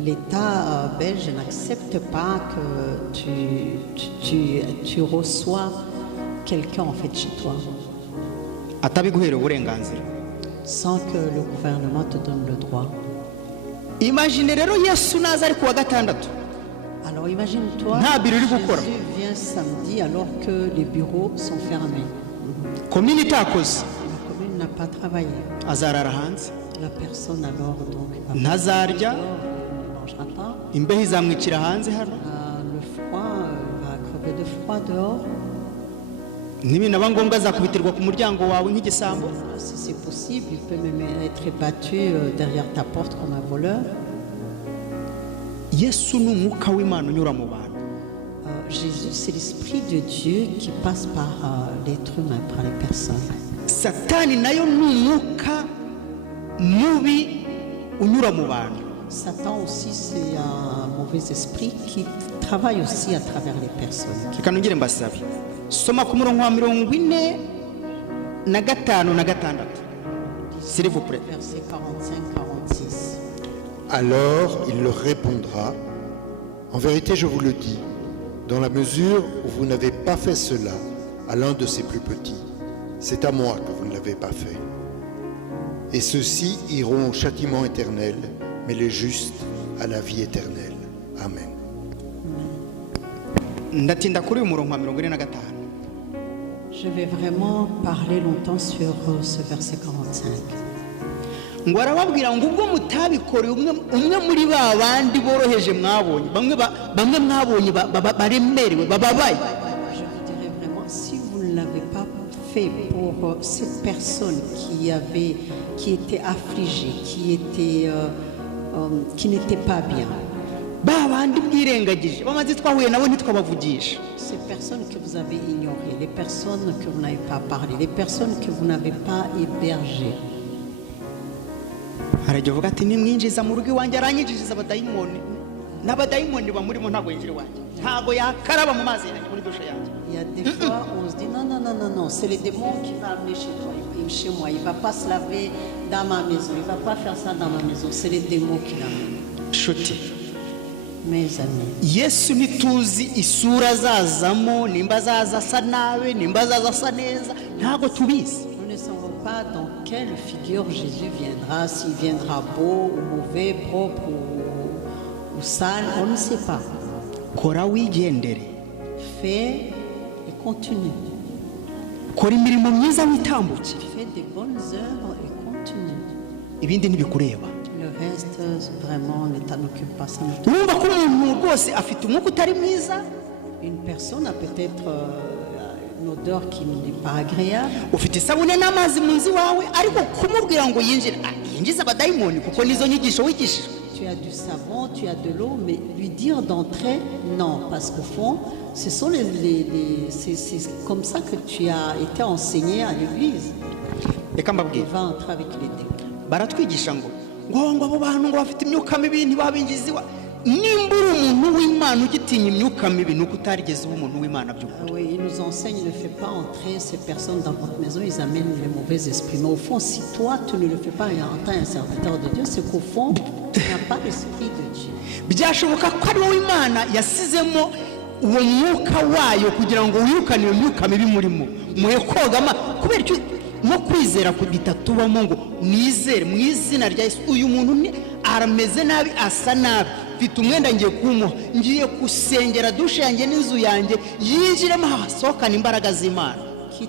L'État belge n'accepte pas que tu reçois quelqu'un en fait chez toi atabiguhera uburenganzira. sans que le gouvernement te donne le droit. Imagine rero Yesu naza ari kuwa gatandatu. Alors imagine-toi, Nta biro uri gukora. Jésus vient samedi alors que les bureaux sont fermés. Komini itakoze La commune n'a pas travaillé. azarara hanze. La personne alors donc va Ntazarya, dehors, ne mangera pas. imbeho izamwicira hanze hano. Le froid va crever de froid dehors. Nibinaba ngombwa azakubitirwa ku muryango wawe nk'igisambo. Si c'est possible, il peut même être battu derrière ta porte comme un voleur. Yesu ni umwuka w'Imana unyura mu bantu. Jésus, c'est l'Esprit de Dieu qui passe par l'être humain, par les personnes. Satani nayo ni umwuka mubi unyura mu bantu. Satan aussi, c'est un mauvais esprit qui travaille aussi à travers les personnes. Reka nongere mbasabe. Soma ku murongo wa 45 na 6. S'il vous plaît. Verset 45-46. Alors il leur répondra, en vérité je vous le dis, dans la mesure où vous n'avez pas fait cela à l'un de ces plus petits, c'est à moi que vous ne l'avez pas fait. Et ceux-ci iront au châtiment éternel, mais les justes à la vie éternelle. Amen. Ndatinda kuri uyu murongo wa 45. Je vais vraiment parler longtemps sur ce verset 45. Ngo arababwira ngo ubwo mutabikoreye umwe muri ba bandi boroheje mwabonye bamwe mwabonye baremerewe bababaye. Je vous dirais vraiment, si vous ne l'avez pas fait pour cette personne qui était affligée, qui n'était pas bien, Ba bandi bwirengagije bamaze twahuye nabo ntitwabavugisha. ces personnes que vous avez ignorées, les personnes que vous n'avez pas parlé, les personnes que vous n'avez pas hébergées. Harajya uvuga ati nimwinjiza mu rugo iwanjye aranyinjiza abadayimoni n'abadayimoni bamurimo ntabwo yinjira iwanjye ntabwo yakaraba mu mazi yanjye muri dushe yanjye. Il y a des fois où on se dit non, c'est le démon qui va amener chez moi. Il ne va pas se laver dans ma maison, il ne va pas faire ça dans ma maison. C'est le démon qui l'amène. Nshuti, Mes amis, Yesu ntituzi isura azazamo, nimba azaza asa nawe, nimba azaza asa neza, ntabwo tubizi. nous ne savons pas dans quelle figure Jésus viendra, s'il viendra beau ou mauvais, propre ou sale, on ne sait pas. Kora wigendere, Fais et continue. kora imirimo myiza witambukire, Fais des bonnes œuvres et continue. ibindi ntibikureba. Le reste, vraiment, ne t'en occupe pas. Ça ne te- Urumva ko umuntu rwose afite umwuka utari mwiza, Une personne a peut-être une odeur qui n'est pas agréable. ufite isabune n'amazi mu nzu iwawe, ariko kumubwira ngo yinjire, yinjiza abadayimoni kuko nizo nyigisho wigishijwe. Tu as du savon, tu as de l'eau, mais lui dire d'entrer, non, parce qu'au fond, c'est comme ça que tu as été enseigné à l'église. Reka Il mbabwire, va entrer avec les démons. baratwigisha ngo abo bantu ngo bafite imyuka mibi ntibabinjiza iwa. Nimba uri umuntu w'Imana ugitinya imyuka mibi nuko utarigeze uba umuntu w'Imana by'ukuri. Oui, il nous enseigne, ne fais pas entrer ces personnes dans votre maison, ils amènent les mauvais esprits. Mais au fond, si toi, tu ne le fais pas en tant qu'un serviteur de Dieu, c'est qu'au fond, tu n'as pas l'esprit de Dieu. Byashoboka ko ari wowe Imana yasizemo uwo mwuka wayo kugira ngo wirukane iyo myuka mibi murimo. Muhe kogama kubera icyo no kwizera kubitatubamo ngo nizere mu izina rya Yesu uyu muntu ni arameze nabi asa nabi. Mfite umwenda ngiye kumuha, ngiye kusengera dushe yanjye n'inzu yanjye yinjiremo asohokana imbaraga z'Imana.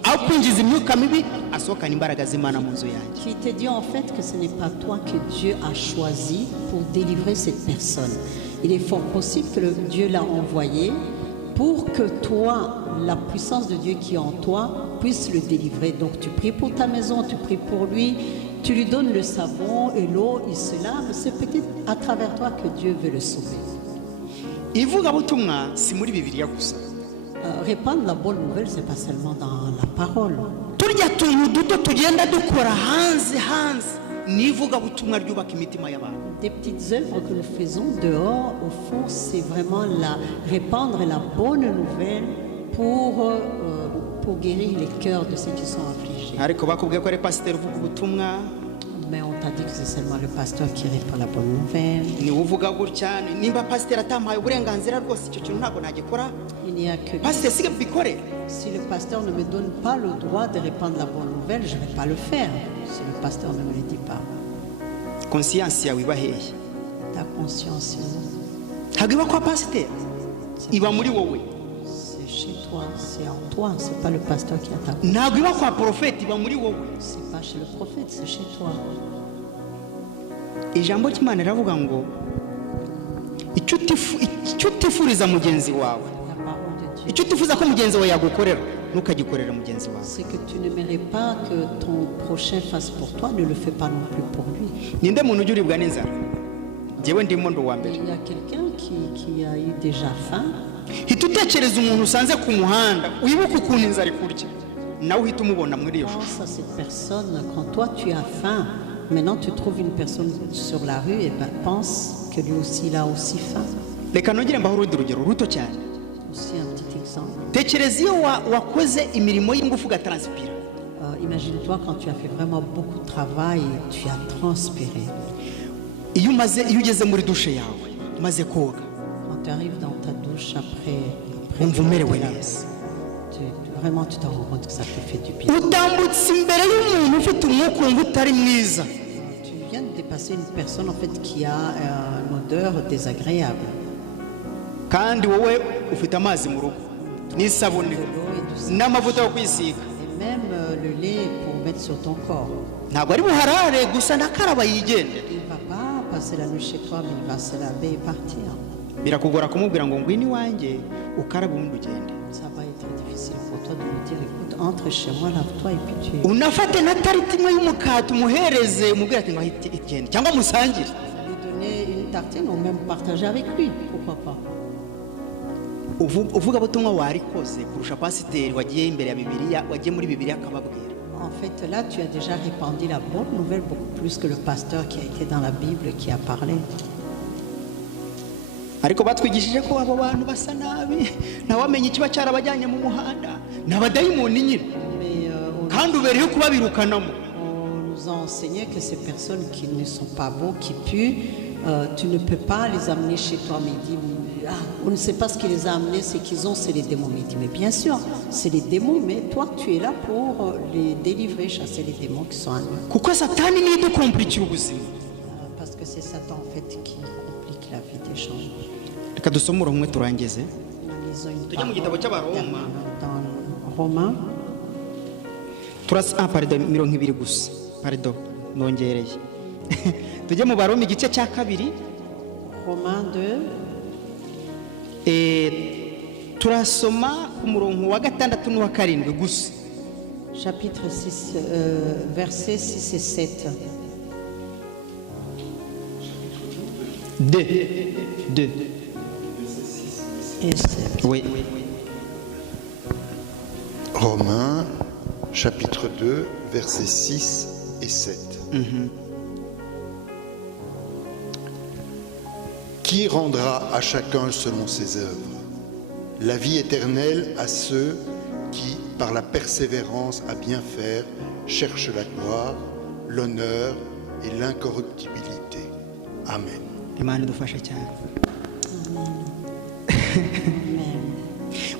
Aho kwinjiza imyuka mibi asohokana imbaraga z'Imana mu nzu yanjye. Qui te dit en fait que ce n'est pas toi que Dieu a choisi pour délivrer cette personne. Il est fort possible que Dieu l'a envoyé pour que toi, la puissance de Dieu qui est en toi, puisse le délivrer. Donc tu pries pour ta maison, tu pries pour lui, tu lui donnes le savon et l'eau, il se lave. C'est peut-être à travers toi que Dieu veut le sauver. Ivugabutumwa si muri Bibiliya gusa. répandre la bonne nouvelle, c'est pas seulement dans la parole. turya tuntu duto tugenda dukora hanze n'ivugabutumwa ryubaka imitima y'abantu. Des petites œuvres que nous faisons dehors, au fond, c'est vraiment répandre la bonne nouvelle pour guérir les cœurs de ceux qui sont affligés. ariko bakubwiye ko ari pasiteri uvuga ubutumwa, Mais on t'a dit que c'est seulement le pasteur qui répand la bonne nouvelle. niwe uvuga gutya. nimba pasiteri atampaye uburenganzira rwose icyo kintu ntabwo nagikora. Il n'y a que pasiteri sige mbikore. si le pasteur ne me donne pas le droit de répandre la bonne nouvelle, je ne vais pas le faire. Si le pasteur ne me le dit pas. konsiyansi yawe iba hehe? Ta conscience, ntabwo iba kwa pasiteri, iba muri wowe. c'est chez toi, c'est en toi, c'est pas le pasteur qui a ta conscience. ntabwo iba kwa porofeti, iba muri wowe. C'est pas chez le prophète, c'est chez toi. ijambo ry'Imana riravuga ngo icyo utifuriza mugenzi wawe, La parole de Dieu, icyo utifuza ko mugenzi wawe yagukorera, ntukagikorera mugenzi wawe. c'est que tu n'aimerais pas que ton prochain fasse pour toi, ne le fais pas non plus pour lui. ninde muntu ujya uribwa n'inzara? njyewe ndimo ndi uwa mbere. Il y a quelqu'un qui a eu déjà faim. hita utekereza umuntu usanze ku muhanda, wibuke ukuntu inzara ikurya, nawe uhita umubona muri iyo shusho. Pense à cette personne, quand toi tu as faim, maintenant tu trouves une personne sur la rue, et ben pense que lui aussi il a aussi faim. reka nongere mbaho urundi rugero ruto cyane. Aussi un petit exemple. tekereza iyo wakoze imirimo y'ingufu ugataransipira. Imagine-toi quand tu as fait vraiment beaucoup de travail et tu as transpiré. iyo ugeze muri dushe yawe umaze koga, Quand tu arrives dans ta douche après wumva umerewe la- neza. vraiment tu te rends compte que ça te fait du bien. utambutse imbere y'umuntu ufite umwuka wumva utari mwiza, Tu viens de dépasser une personne en fait qui a une odeur désagréable. kandi wowe ufite amazi mu rugo n'isabune De l'eau et du savon. n'amavuta yo kwisiga. Et même le lait pour mettre sur ton corps. ntabwo ari buharare gusa ndakaraba yigendere. Il ne va pas passer la nuit chez toi, mais il va se laver et partir. birakugora kumubwira ngo ngwino iwanjye ukarabe ubundi ugende. Ça va être difficile pour toi de lui dire, écoute, entre chez moi, lave-toi et puis tu es. unafate na tariti imwe y'umukati umuhereze umubwire ati ngo igende cyangwa musangire. Lui donner une tartine ou même partager avec lui, pourquoi pas. uvugabutumwa warikoze kurusha pasiteri wagiye imbere ya bibiliya, wagiye muri bibiliya akababwira. En fait, là, tu as déjà répandu la bonne nouvelle beaucoup plus que le pasteur qui a été dans la Bible, qui a parlé. ariko batwigishije ko abo bantu basa nabi, ntawamenya ikiba cyarabajyanye mu muhanda, ni abadayimoni nyine, Mais kandi ubereyeho kubabirukanamo. on nous a enseigné que ces personnes qui ne sont pas beaux, qui puent, tu ne peux pas les amener chez toi. Mais il dit, on ne sait pas ce qui les a amenés, c'est qu'ils ont, c'est les démons. Mais il dit, mais bien sûr, c'est les démons, mais toi, tu es là pour les délivrer, chasser les démons qui sont en eux. kuko satani niyo idukomplikira ubuzima. Parce que c'est Satan, en fait, qui complique la vie des gens. reka dusome umurongo umwe turangize. Nous lisons une Tujya mu gitabo cy'Abaroma. dans Romains. pardon, 20 gusa, pardon, nongereye. tujye mu Baroma igice cya kabiri. Romains 2. turasoma ku murongo wa 6 n'uwa 7 gusa. Chapitre 6, versets 6 et 7. 2 Et 7. oui. Romains, chapitre 2, versets 6 et 7. Qui rendra à chacun selon ses œuvres? La vie éternelle à ceux qui, par la persévérance à bien faire, cherchent la gloire, l'honneur et l'incorruptibilité. Amen. Imana idufashe cyane.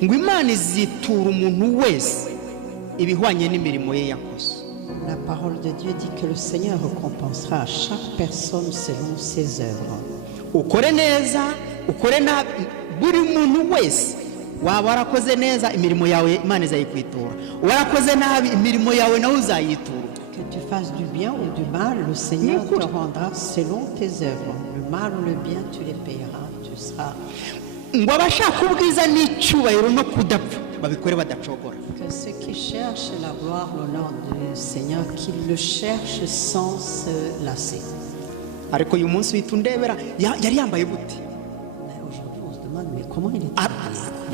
ngo Imana izitura umuntu wese ibihwanye n'imirimo ye yakoze. La parole de Dieu dit que le Seigneur récompensera à chaque personne selon ses œuvres. ukore neza ukore nabi, buri muntu wese waba warakoze neza imirimo yawe Imana izayikwitura, warakoze nabi imirimo yawe nawe uzayitura. Que tu fasses du bien ou du mal, le Seigneur te rendra selon tes œuvres. Le mal ou le bien, tu les payeras. Tu seras. ngo abashaka ubwiza n'icyubahiro no kudapfa babikore badacogora. Que ceux qui cherchent la gloire, l'honneur du Seigneur, qu'ils le cherchent sans se lasser. ariko uyu munsi uhita undebera yari yambaye gute? Mais aujourd'hui, on se demande, mais comment il est Ah,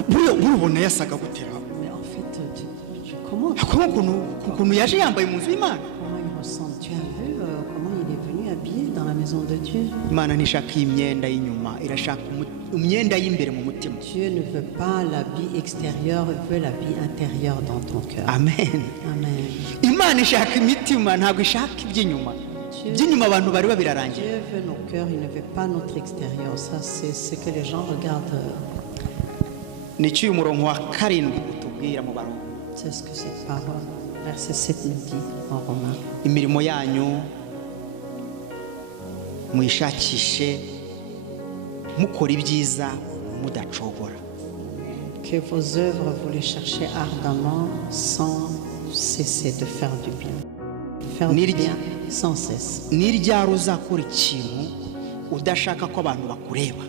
burubona yasaga gutera Mais en fait, comment ukuntu yaje yambaye mu nzu y'Imana. il ressemble? Tu as vu comment il est venu habillé dans la maison de Dieu? Imana ntishaka imyenda y'inyuma, irashaka imyenda y'imbere mu mutima. Dieu ne veut pas l'habit extérieur, il veut l'habit intérieur dans ton cœur. Amen. Amen. Imana ishaka imitima, ntabwo ishaka iby'inyuma. Iby'inyuma abantu bari babirarangiye. Dieu veut nos cœurs, il ne veut pas notre extérieur. Ça, c'est ce que les gens regardent. Nicyo uyu murongo wa karindwi utubwira mu Baroma. C'est ce que cette parole, verset 7 nous dit en Romains. Imirimo yanyu muyishakishe mukora ibyiza mudacogora. Que vos œuvres, vous les cherchez ardemment sans cesser de faire du bien. Faire du bien sans cesse. Ni ryari uzakora ikintu udashaka ko abantu bakureba,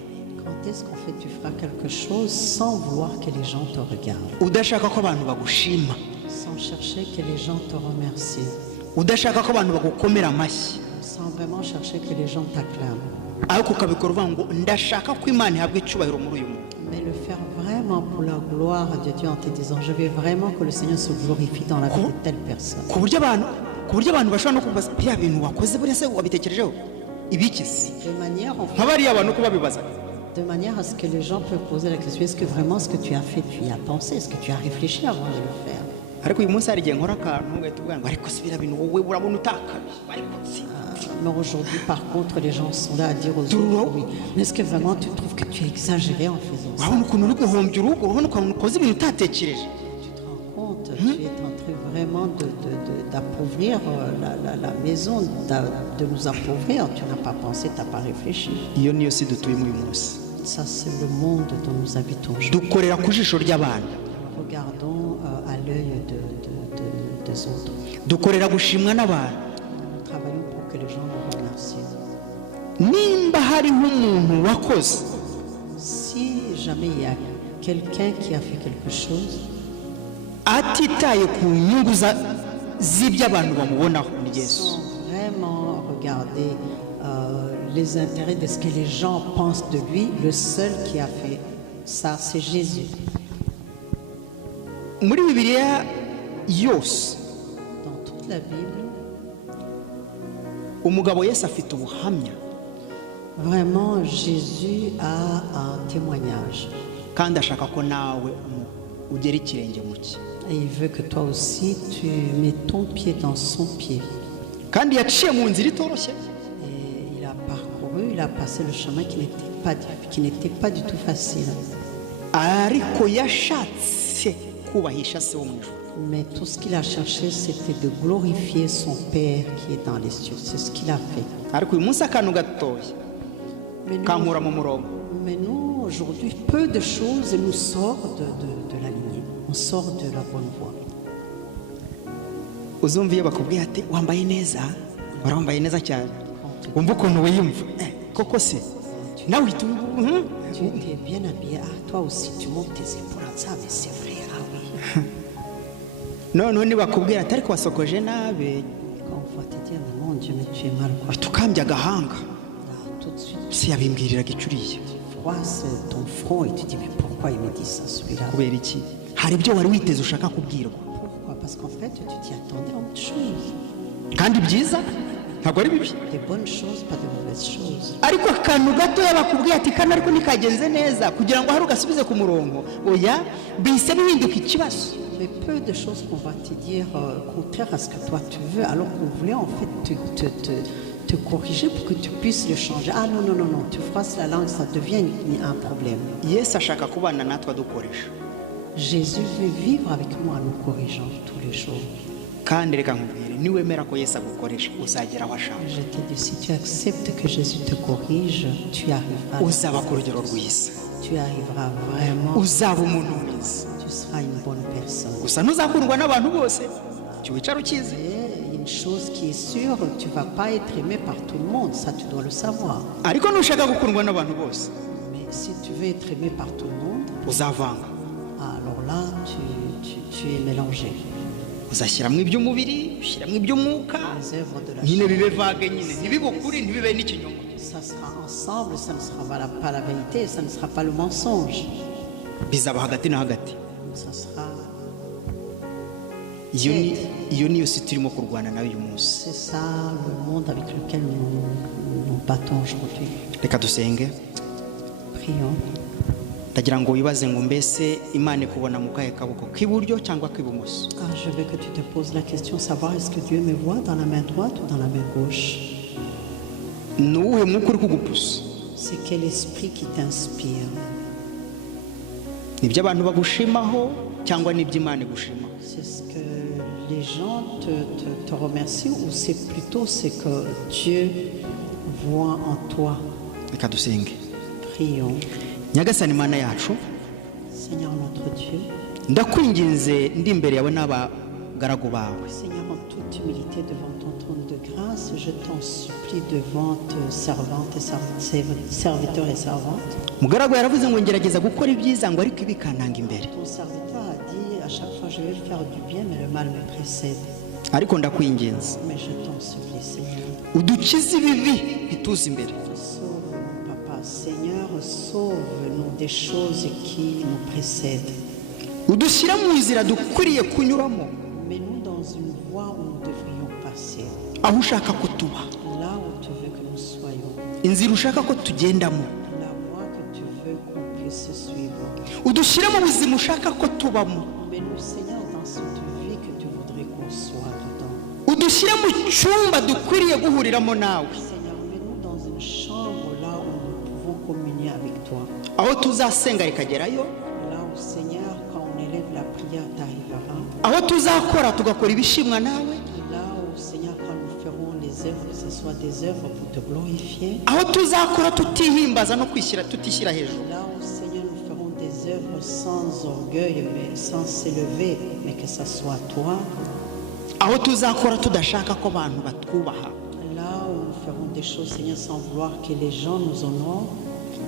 Quand est-ce qu'en fait tu feras quelque chose sans vouloir que les gens te regardent, udashaka ko abantu bagushima, sans chercher que les gens te remercient, udashaka ko abantu bagukomera amashyi, sans vraiment chercher que les gens t'acclament, ariko ukabikora uvuga ngo ndashaka ko Imana ihabwa icyubahiro muri uyu muntu. mais le faire vraiment pour la gloire de Dieu en te disant je veux vraiment que le Seigneur se glorifie dans la vie de telle personne. ku buryo abantu bashobora no kubaza biriya bintu wakoze buriya se wabitekerejeho ibikisi De manière, en fait, nk'abariya abantu ko babibaza. de manière à ce que les gens peuvent poser la question, est-ce que vraiment ce que tu as fait, tu y as pensé, est-ce que tu as réfléchi avant de le faire? ariko uyu munsi hari igihe nkora akantu ugahita ubwira ngo ariko si biriya bintu wowe urabona utakabije ariko si. Mais aujourd'hui, par contre, les gens sont là à dire aux autres, oui, mais est-ce que vraiment tu trouves que tu as exagéré en faisant ça? urabona ukuntu uri guhombya urugo, urabona ukuntu ukoze ibintu utatekereje. Tu te rends compte, tu es en train vraiment d'appauvrir la maison, de nous appauvrir. Tu n'as pas pensé, tu n'as pas réfléchi. Iyo niyo si dutuyemo uyu munsi. Ça, c'est le monde dont nous habitons aujourd'hui. Dukorera ku jisho ry'abantu, Regardons à l'œil des autres. dukorera gushimwa n'abantu. Nous travaillons pour que les gens nous remercient. Nimba hari nk'umuntu wakoze Si jamais il y a quelqu'un qui a fait quelque chose, atitaye ku nyungu z'ibyo abantu bamubonaho ni Yesu. sans vraiment regarder les intérêts de ce que les gens pensent de lui, le seul qui a fait ça, c'est Jésus. Muri Bibiliya yose Dans toute la Bible, umugabo Yesu afite ubuhamya vraiment, Jésus a un témoignage. kandi ashaka ko nawe ugera ikirenge mu cye. Et il veut que toi aussi, tu mets ton pied dans son pied. kandi yaciye mu nzira itoroshye. Et il a parcouru, il a passé le chemin qui n'était pas du tout facile. ariko yashatse kubahisha se wo mu ijuru. Mais tout ce qu'il a cherché, c'était de glorifier son Père qui est dans les cieux. C'est ce qu'il a fait. ariko uyu munsi akantu gatoya kankura mu murongo. Mais nous, aujourd'hui, peu de choses nous sortent de la lignée. On sort de la bonne voie. uzumva iyo bakubwiye ati wambaye neza, warambaye neza cyane, wumva ukuntu wiyumva koko se nawe uhita Tu étais bien habillé. Ah, toi aussi, tu montes tes épaules. Ça, mais c'est vrai. Ah oui. noneho nibakubwira ati ariko wasokoje nabi, Quand on va te dire, mais mon Dieu, mais tu es mal coiffé. tukambya agahanga, Là, tout de suite, si yabimbwiriraga icuriye tu froisses ton front et tu dis, mais pourquoi il me dit ça, celui-là? kubera iki? hari ibyo wari witeze ushaka kubwirwa Pourquoi? Parce qu'en fait, tu t'y attendais à autre chose. kandi byiza ntabwo ari bibi, Des bonnes choses, pas de mauvaises choses. ariko akantu gatoya bakubwiye ati kano ariko nikagenze neza kugira ngo hari ugasubize ku murongo, oya bihise bihinduka ikibazo. Mais peu de choses qu'on va te dire contraire à ce que toi tu veux, alors qu'on voulait en fait te corriger pour que tu puisses le changer. Ah non, non, non, non, tu froisses la langue, ça devient un problème. Yesu ashaka kubana natwe adukoresha, Jésus veut vivre avec nous en nous corrigeant tous les jours. kandi reka nkubwire niwemera ko Yesu agukoresha uzagera aho ashaka, Je te dis, si tu acceptes que Jésus te corrige, tu arriveras. uzaba ku rugero rwiza, Tu arriveras vraiment. uzaba umuntu mwiza. Tu seras une bonne personne. gusa ntuzakundwa n'abantu bose, cyo wicara ukizi. Et une chose qui est sûre, tu ne vas pas être aimé par tout le monde, ça tu dois le savoir. ariko nushaka gukundwa n'abantu bose Mais si tu veux être aimé par tout le monde, uzavanga, alors là, tu es mélangé. uzashyiramo iby'umubiri, ushyiramo iby'umwuka, Les œuvres de la nyine chair, bibe vage, nyine ntibibe ukuri ntibibe n'ikinyoma. ça sera ensemble, ça ne sera pas la vérité, ça ne sera pas le mensonge. bizaba hagati na hagati. Ça sera, Iyo niyo si turimo kurwana nayo uyu munsi. c'est ça le monde avec lequel nous battons aujourd'hui. Reka dusenge. Prions. Ndagira ngo wibaze ngo mbese Imana ikubona mu kahe kaboko k'iburyo cyangwa k'ibumoso. Je veux que tu te poses la question, savoir est-ce que Dieu me voit dans la main droite ou dans la main gauche. Ni uwuhe mwuka uri kugupusa? C'est quel esprit qui t'inspire? Nibyo abantu bagushimaho cyangwa nibyo Imana igushima? C'est ce que les gens te remercient ou c'est plutôt ce que Dieu voit en toi? Reka dusenge. Prions. Nyagasani Mana yacu, Seigneur notre Dieu, ndakwinginze ndi imbere yawe n'abagaragu bawe. Seigneur, en toute humilité devant ton trône de grâce, je t'en supplie devant tes servantes et serviteurs et servantes. Mugaragu yaravuze ngo ngerageza gukora ibyiza ngo ariko ibikantanga imbere. Ton serviteur a dit à chaque fois je vais faire du bien mais le mal me précède. Ariko ndakwinginze Mais je t'en supplie, Seigneur. udukize ibibi bituza imbere. Sauve-nous, Papa. Seigneur, sauve-nous des choses qui nous précèdent. Udushyira mu nzira dukwiriye kunyuramo, Mets-nous dans une voie où nous devrions passer. aho ushaka ko tuba, Là où tu veux que nous soyons. inzira ushaka ko tugendamo. La voie que tu veux qu'on puisse suivre. Udushyire mu buzima ushaka ko tubamo. Mets-nous, Seigneur, dans cette vie que tu voudrais qu'on soit dedans. Udushyire mu cyumba dukwiriye guhuriramo nawe, Seigneur, mets-nous dans une chambre là où nous pouvons communier avec toi. aho tuzasenga rikagerayo, Là où, Seigneur, quand on élève la prière, t'arriveras. aho tuzakora tugakora ibishimwa nawe, Là où, Seigneur, quand nous ferons les œuvres, que ce soit des œuvres pour te glorifier. aho tuzakora tutihimbaza no tutishyira hejuru, Là où, Seigneur, nous ferons des œuvres sans orgueil, mais sans s'élever, mais que ce soit toi. aho tuzakora tudashaka ko abantu batwubaha, Là où nous ferons des choses, Seigneur, sans vouloir que les gens nous honorent.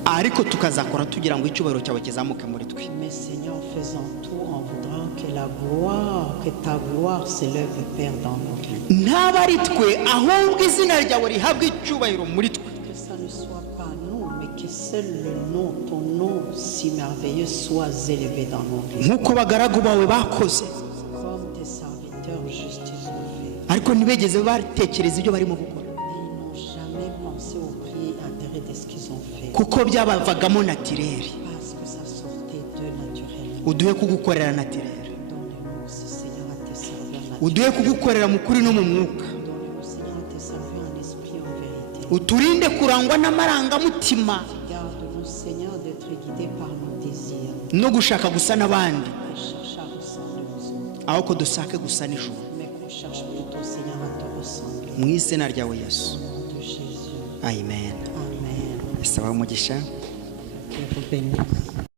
ariko tukazakora tugira ngo icyubahiro cyawe kizamuke muri twe. Mais Seigneur, faisons tout en voudrant que la gloire, que ta gloire s'élève, Père, dans nos vies. Ntaba ari twe, ahubwo izina ryawe rihabwe icyubahiro muri twe. Que ça ne soit pas nous, mais que seul le nom, ton nom si merveilleux soit élevé dans nos vies. Nk'uko bagaragu bawe bakoze, Comme tes serviteurs justes ils ont fait. ariko ntibigeze batekereza ibyo barimo gukora, Et ils n'ont jamais pensé au prix et intérêt de ce qu'ils ont fait. kuko byabavagamo natireri. Parce que ça sortait d'eux naturellement. Uduhe kugukorera natireri, Donne-nous, Seigneur, à tes serviteurs naturellement. uduhe kugukorera mu kuri no mu mwuka, Donne-nous, Seigneur, à tes serviteurs en esprit et en vérité. uturinde kurangwa n'amarangamutima Garde-nous, Seigneur, d'être guidés par nos désirs no gushaka gusa n'abandi, et chercher à ressembler aux autres. aho ko dushake gusa n'ijuru. Mais qu'on cherche plutôt, Seigneur, à te ressembler. Mu izina ryawe Yesu, Au nom de Jésus. amen. Amen. Isaba umugisha. Que vous bénisse.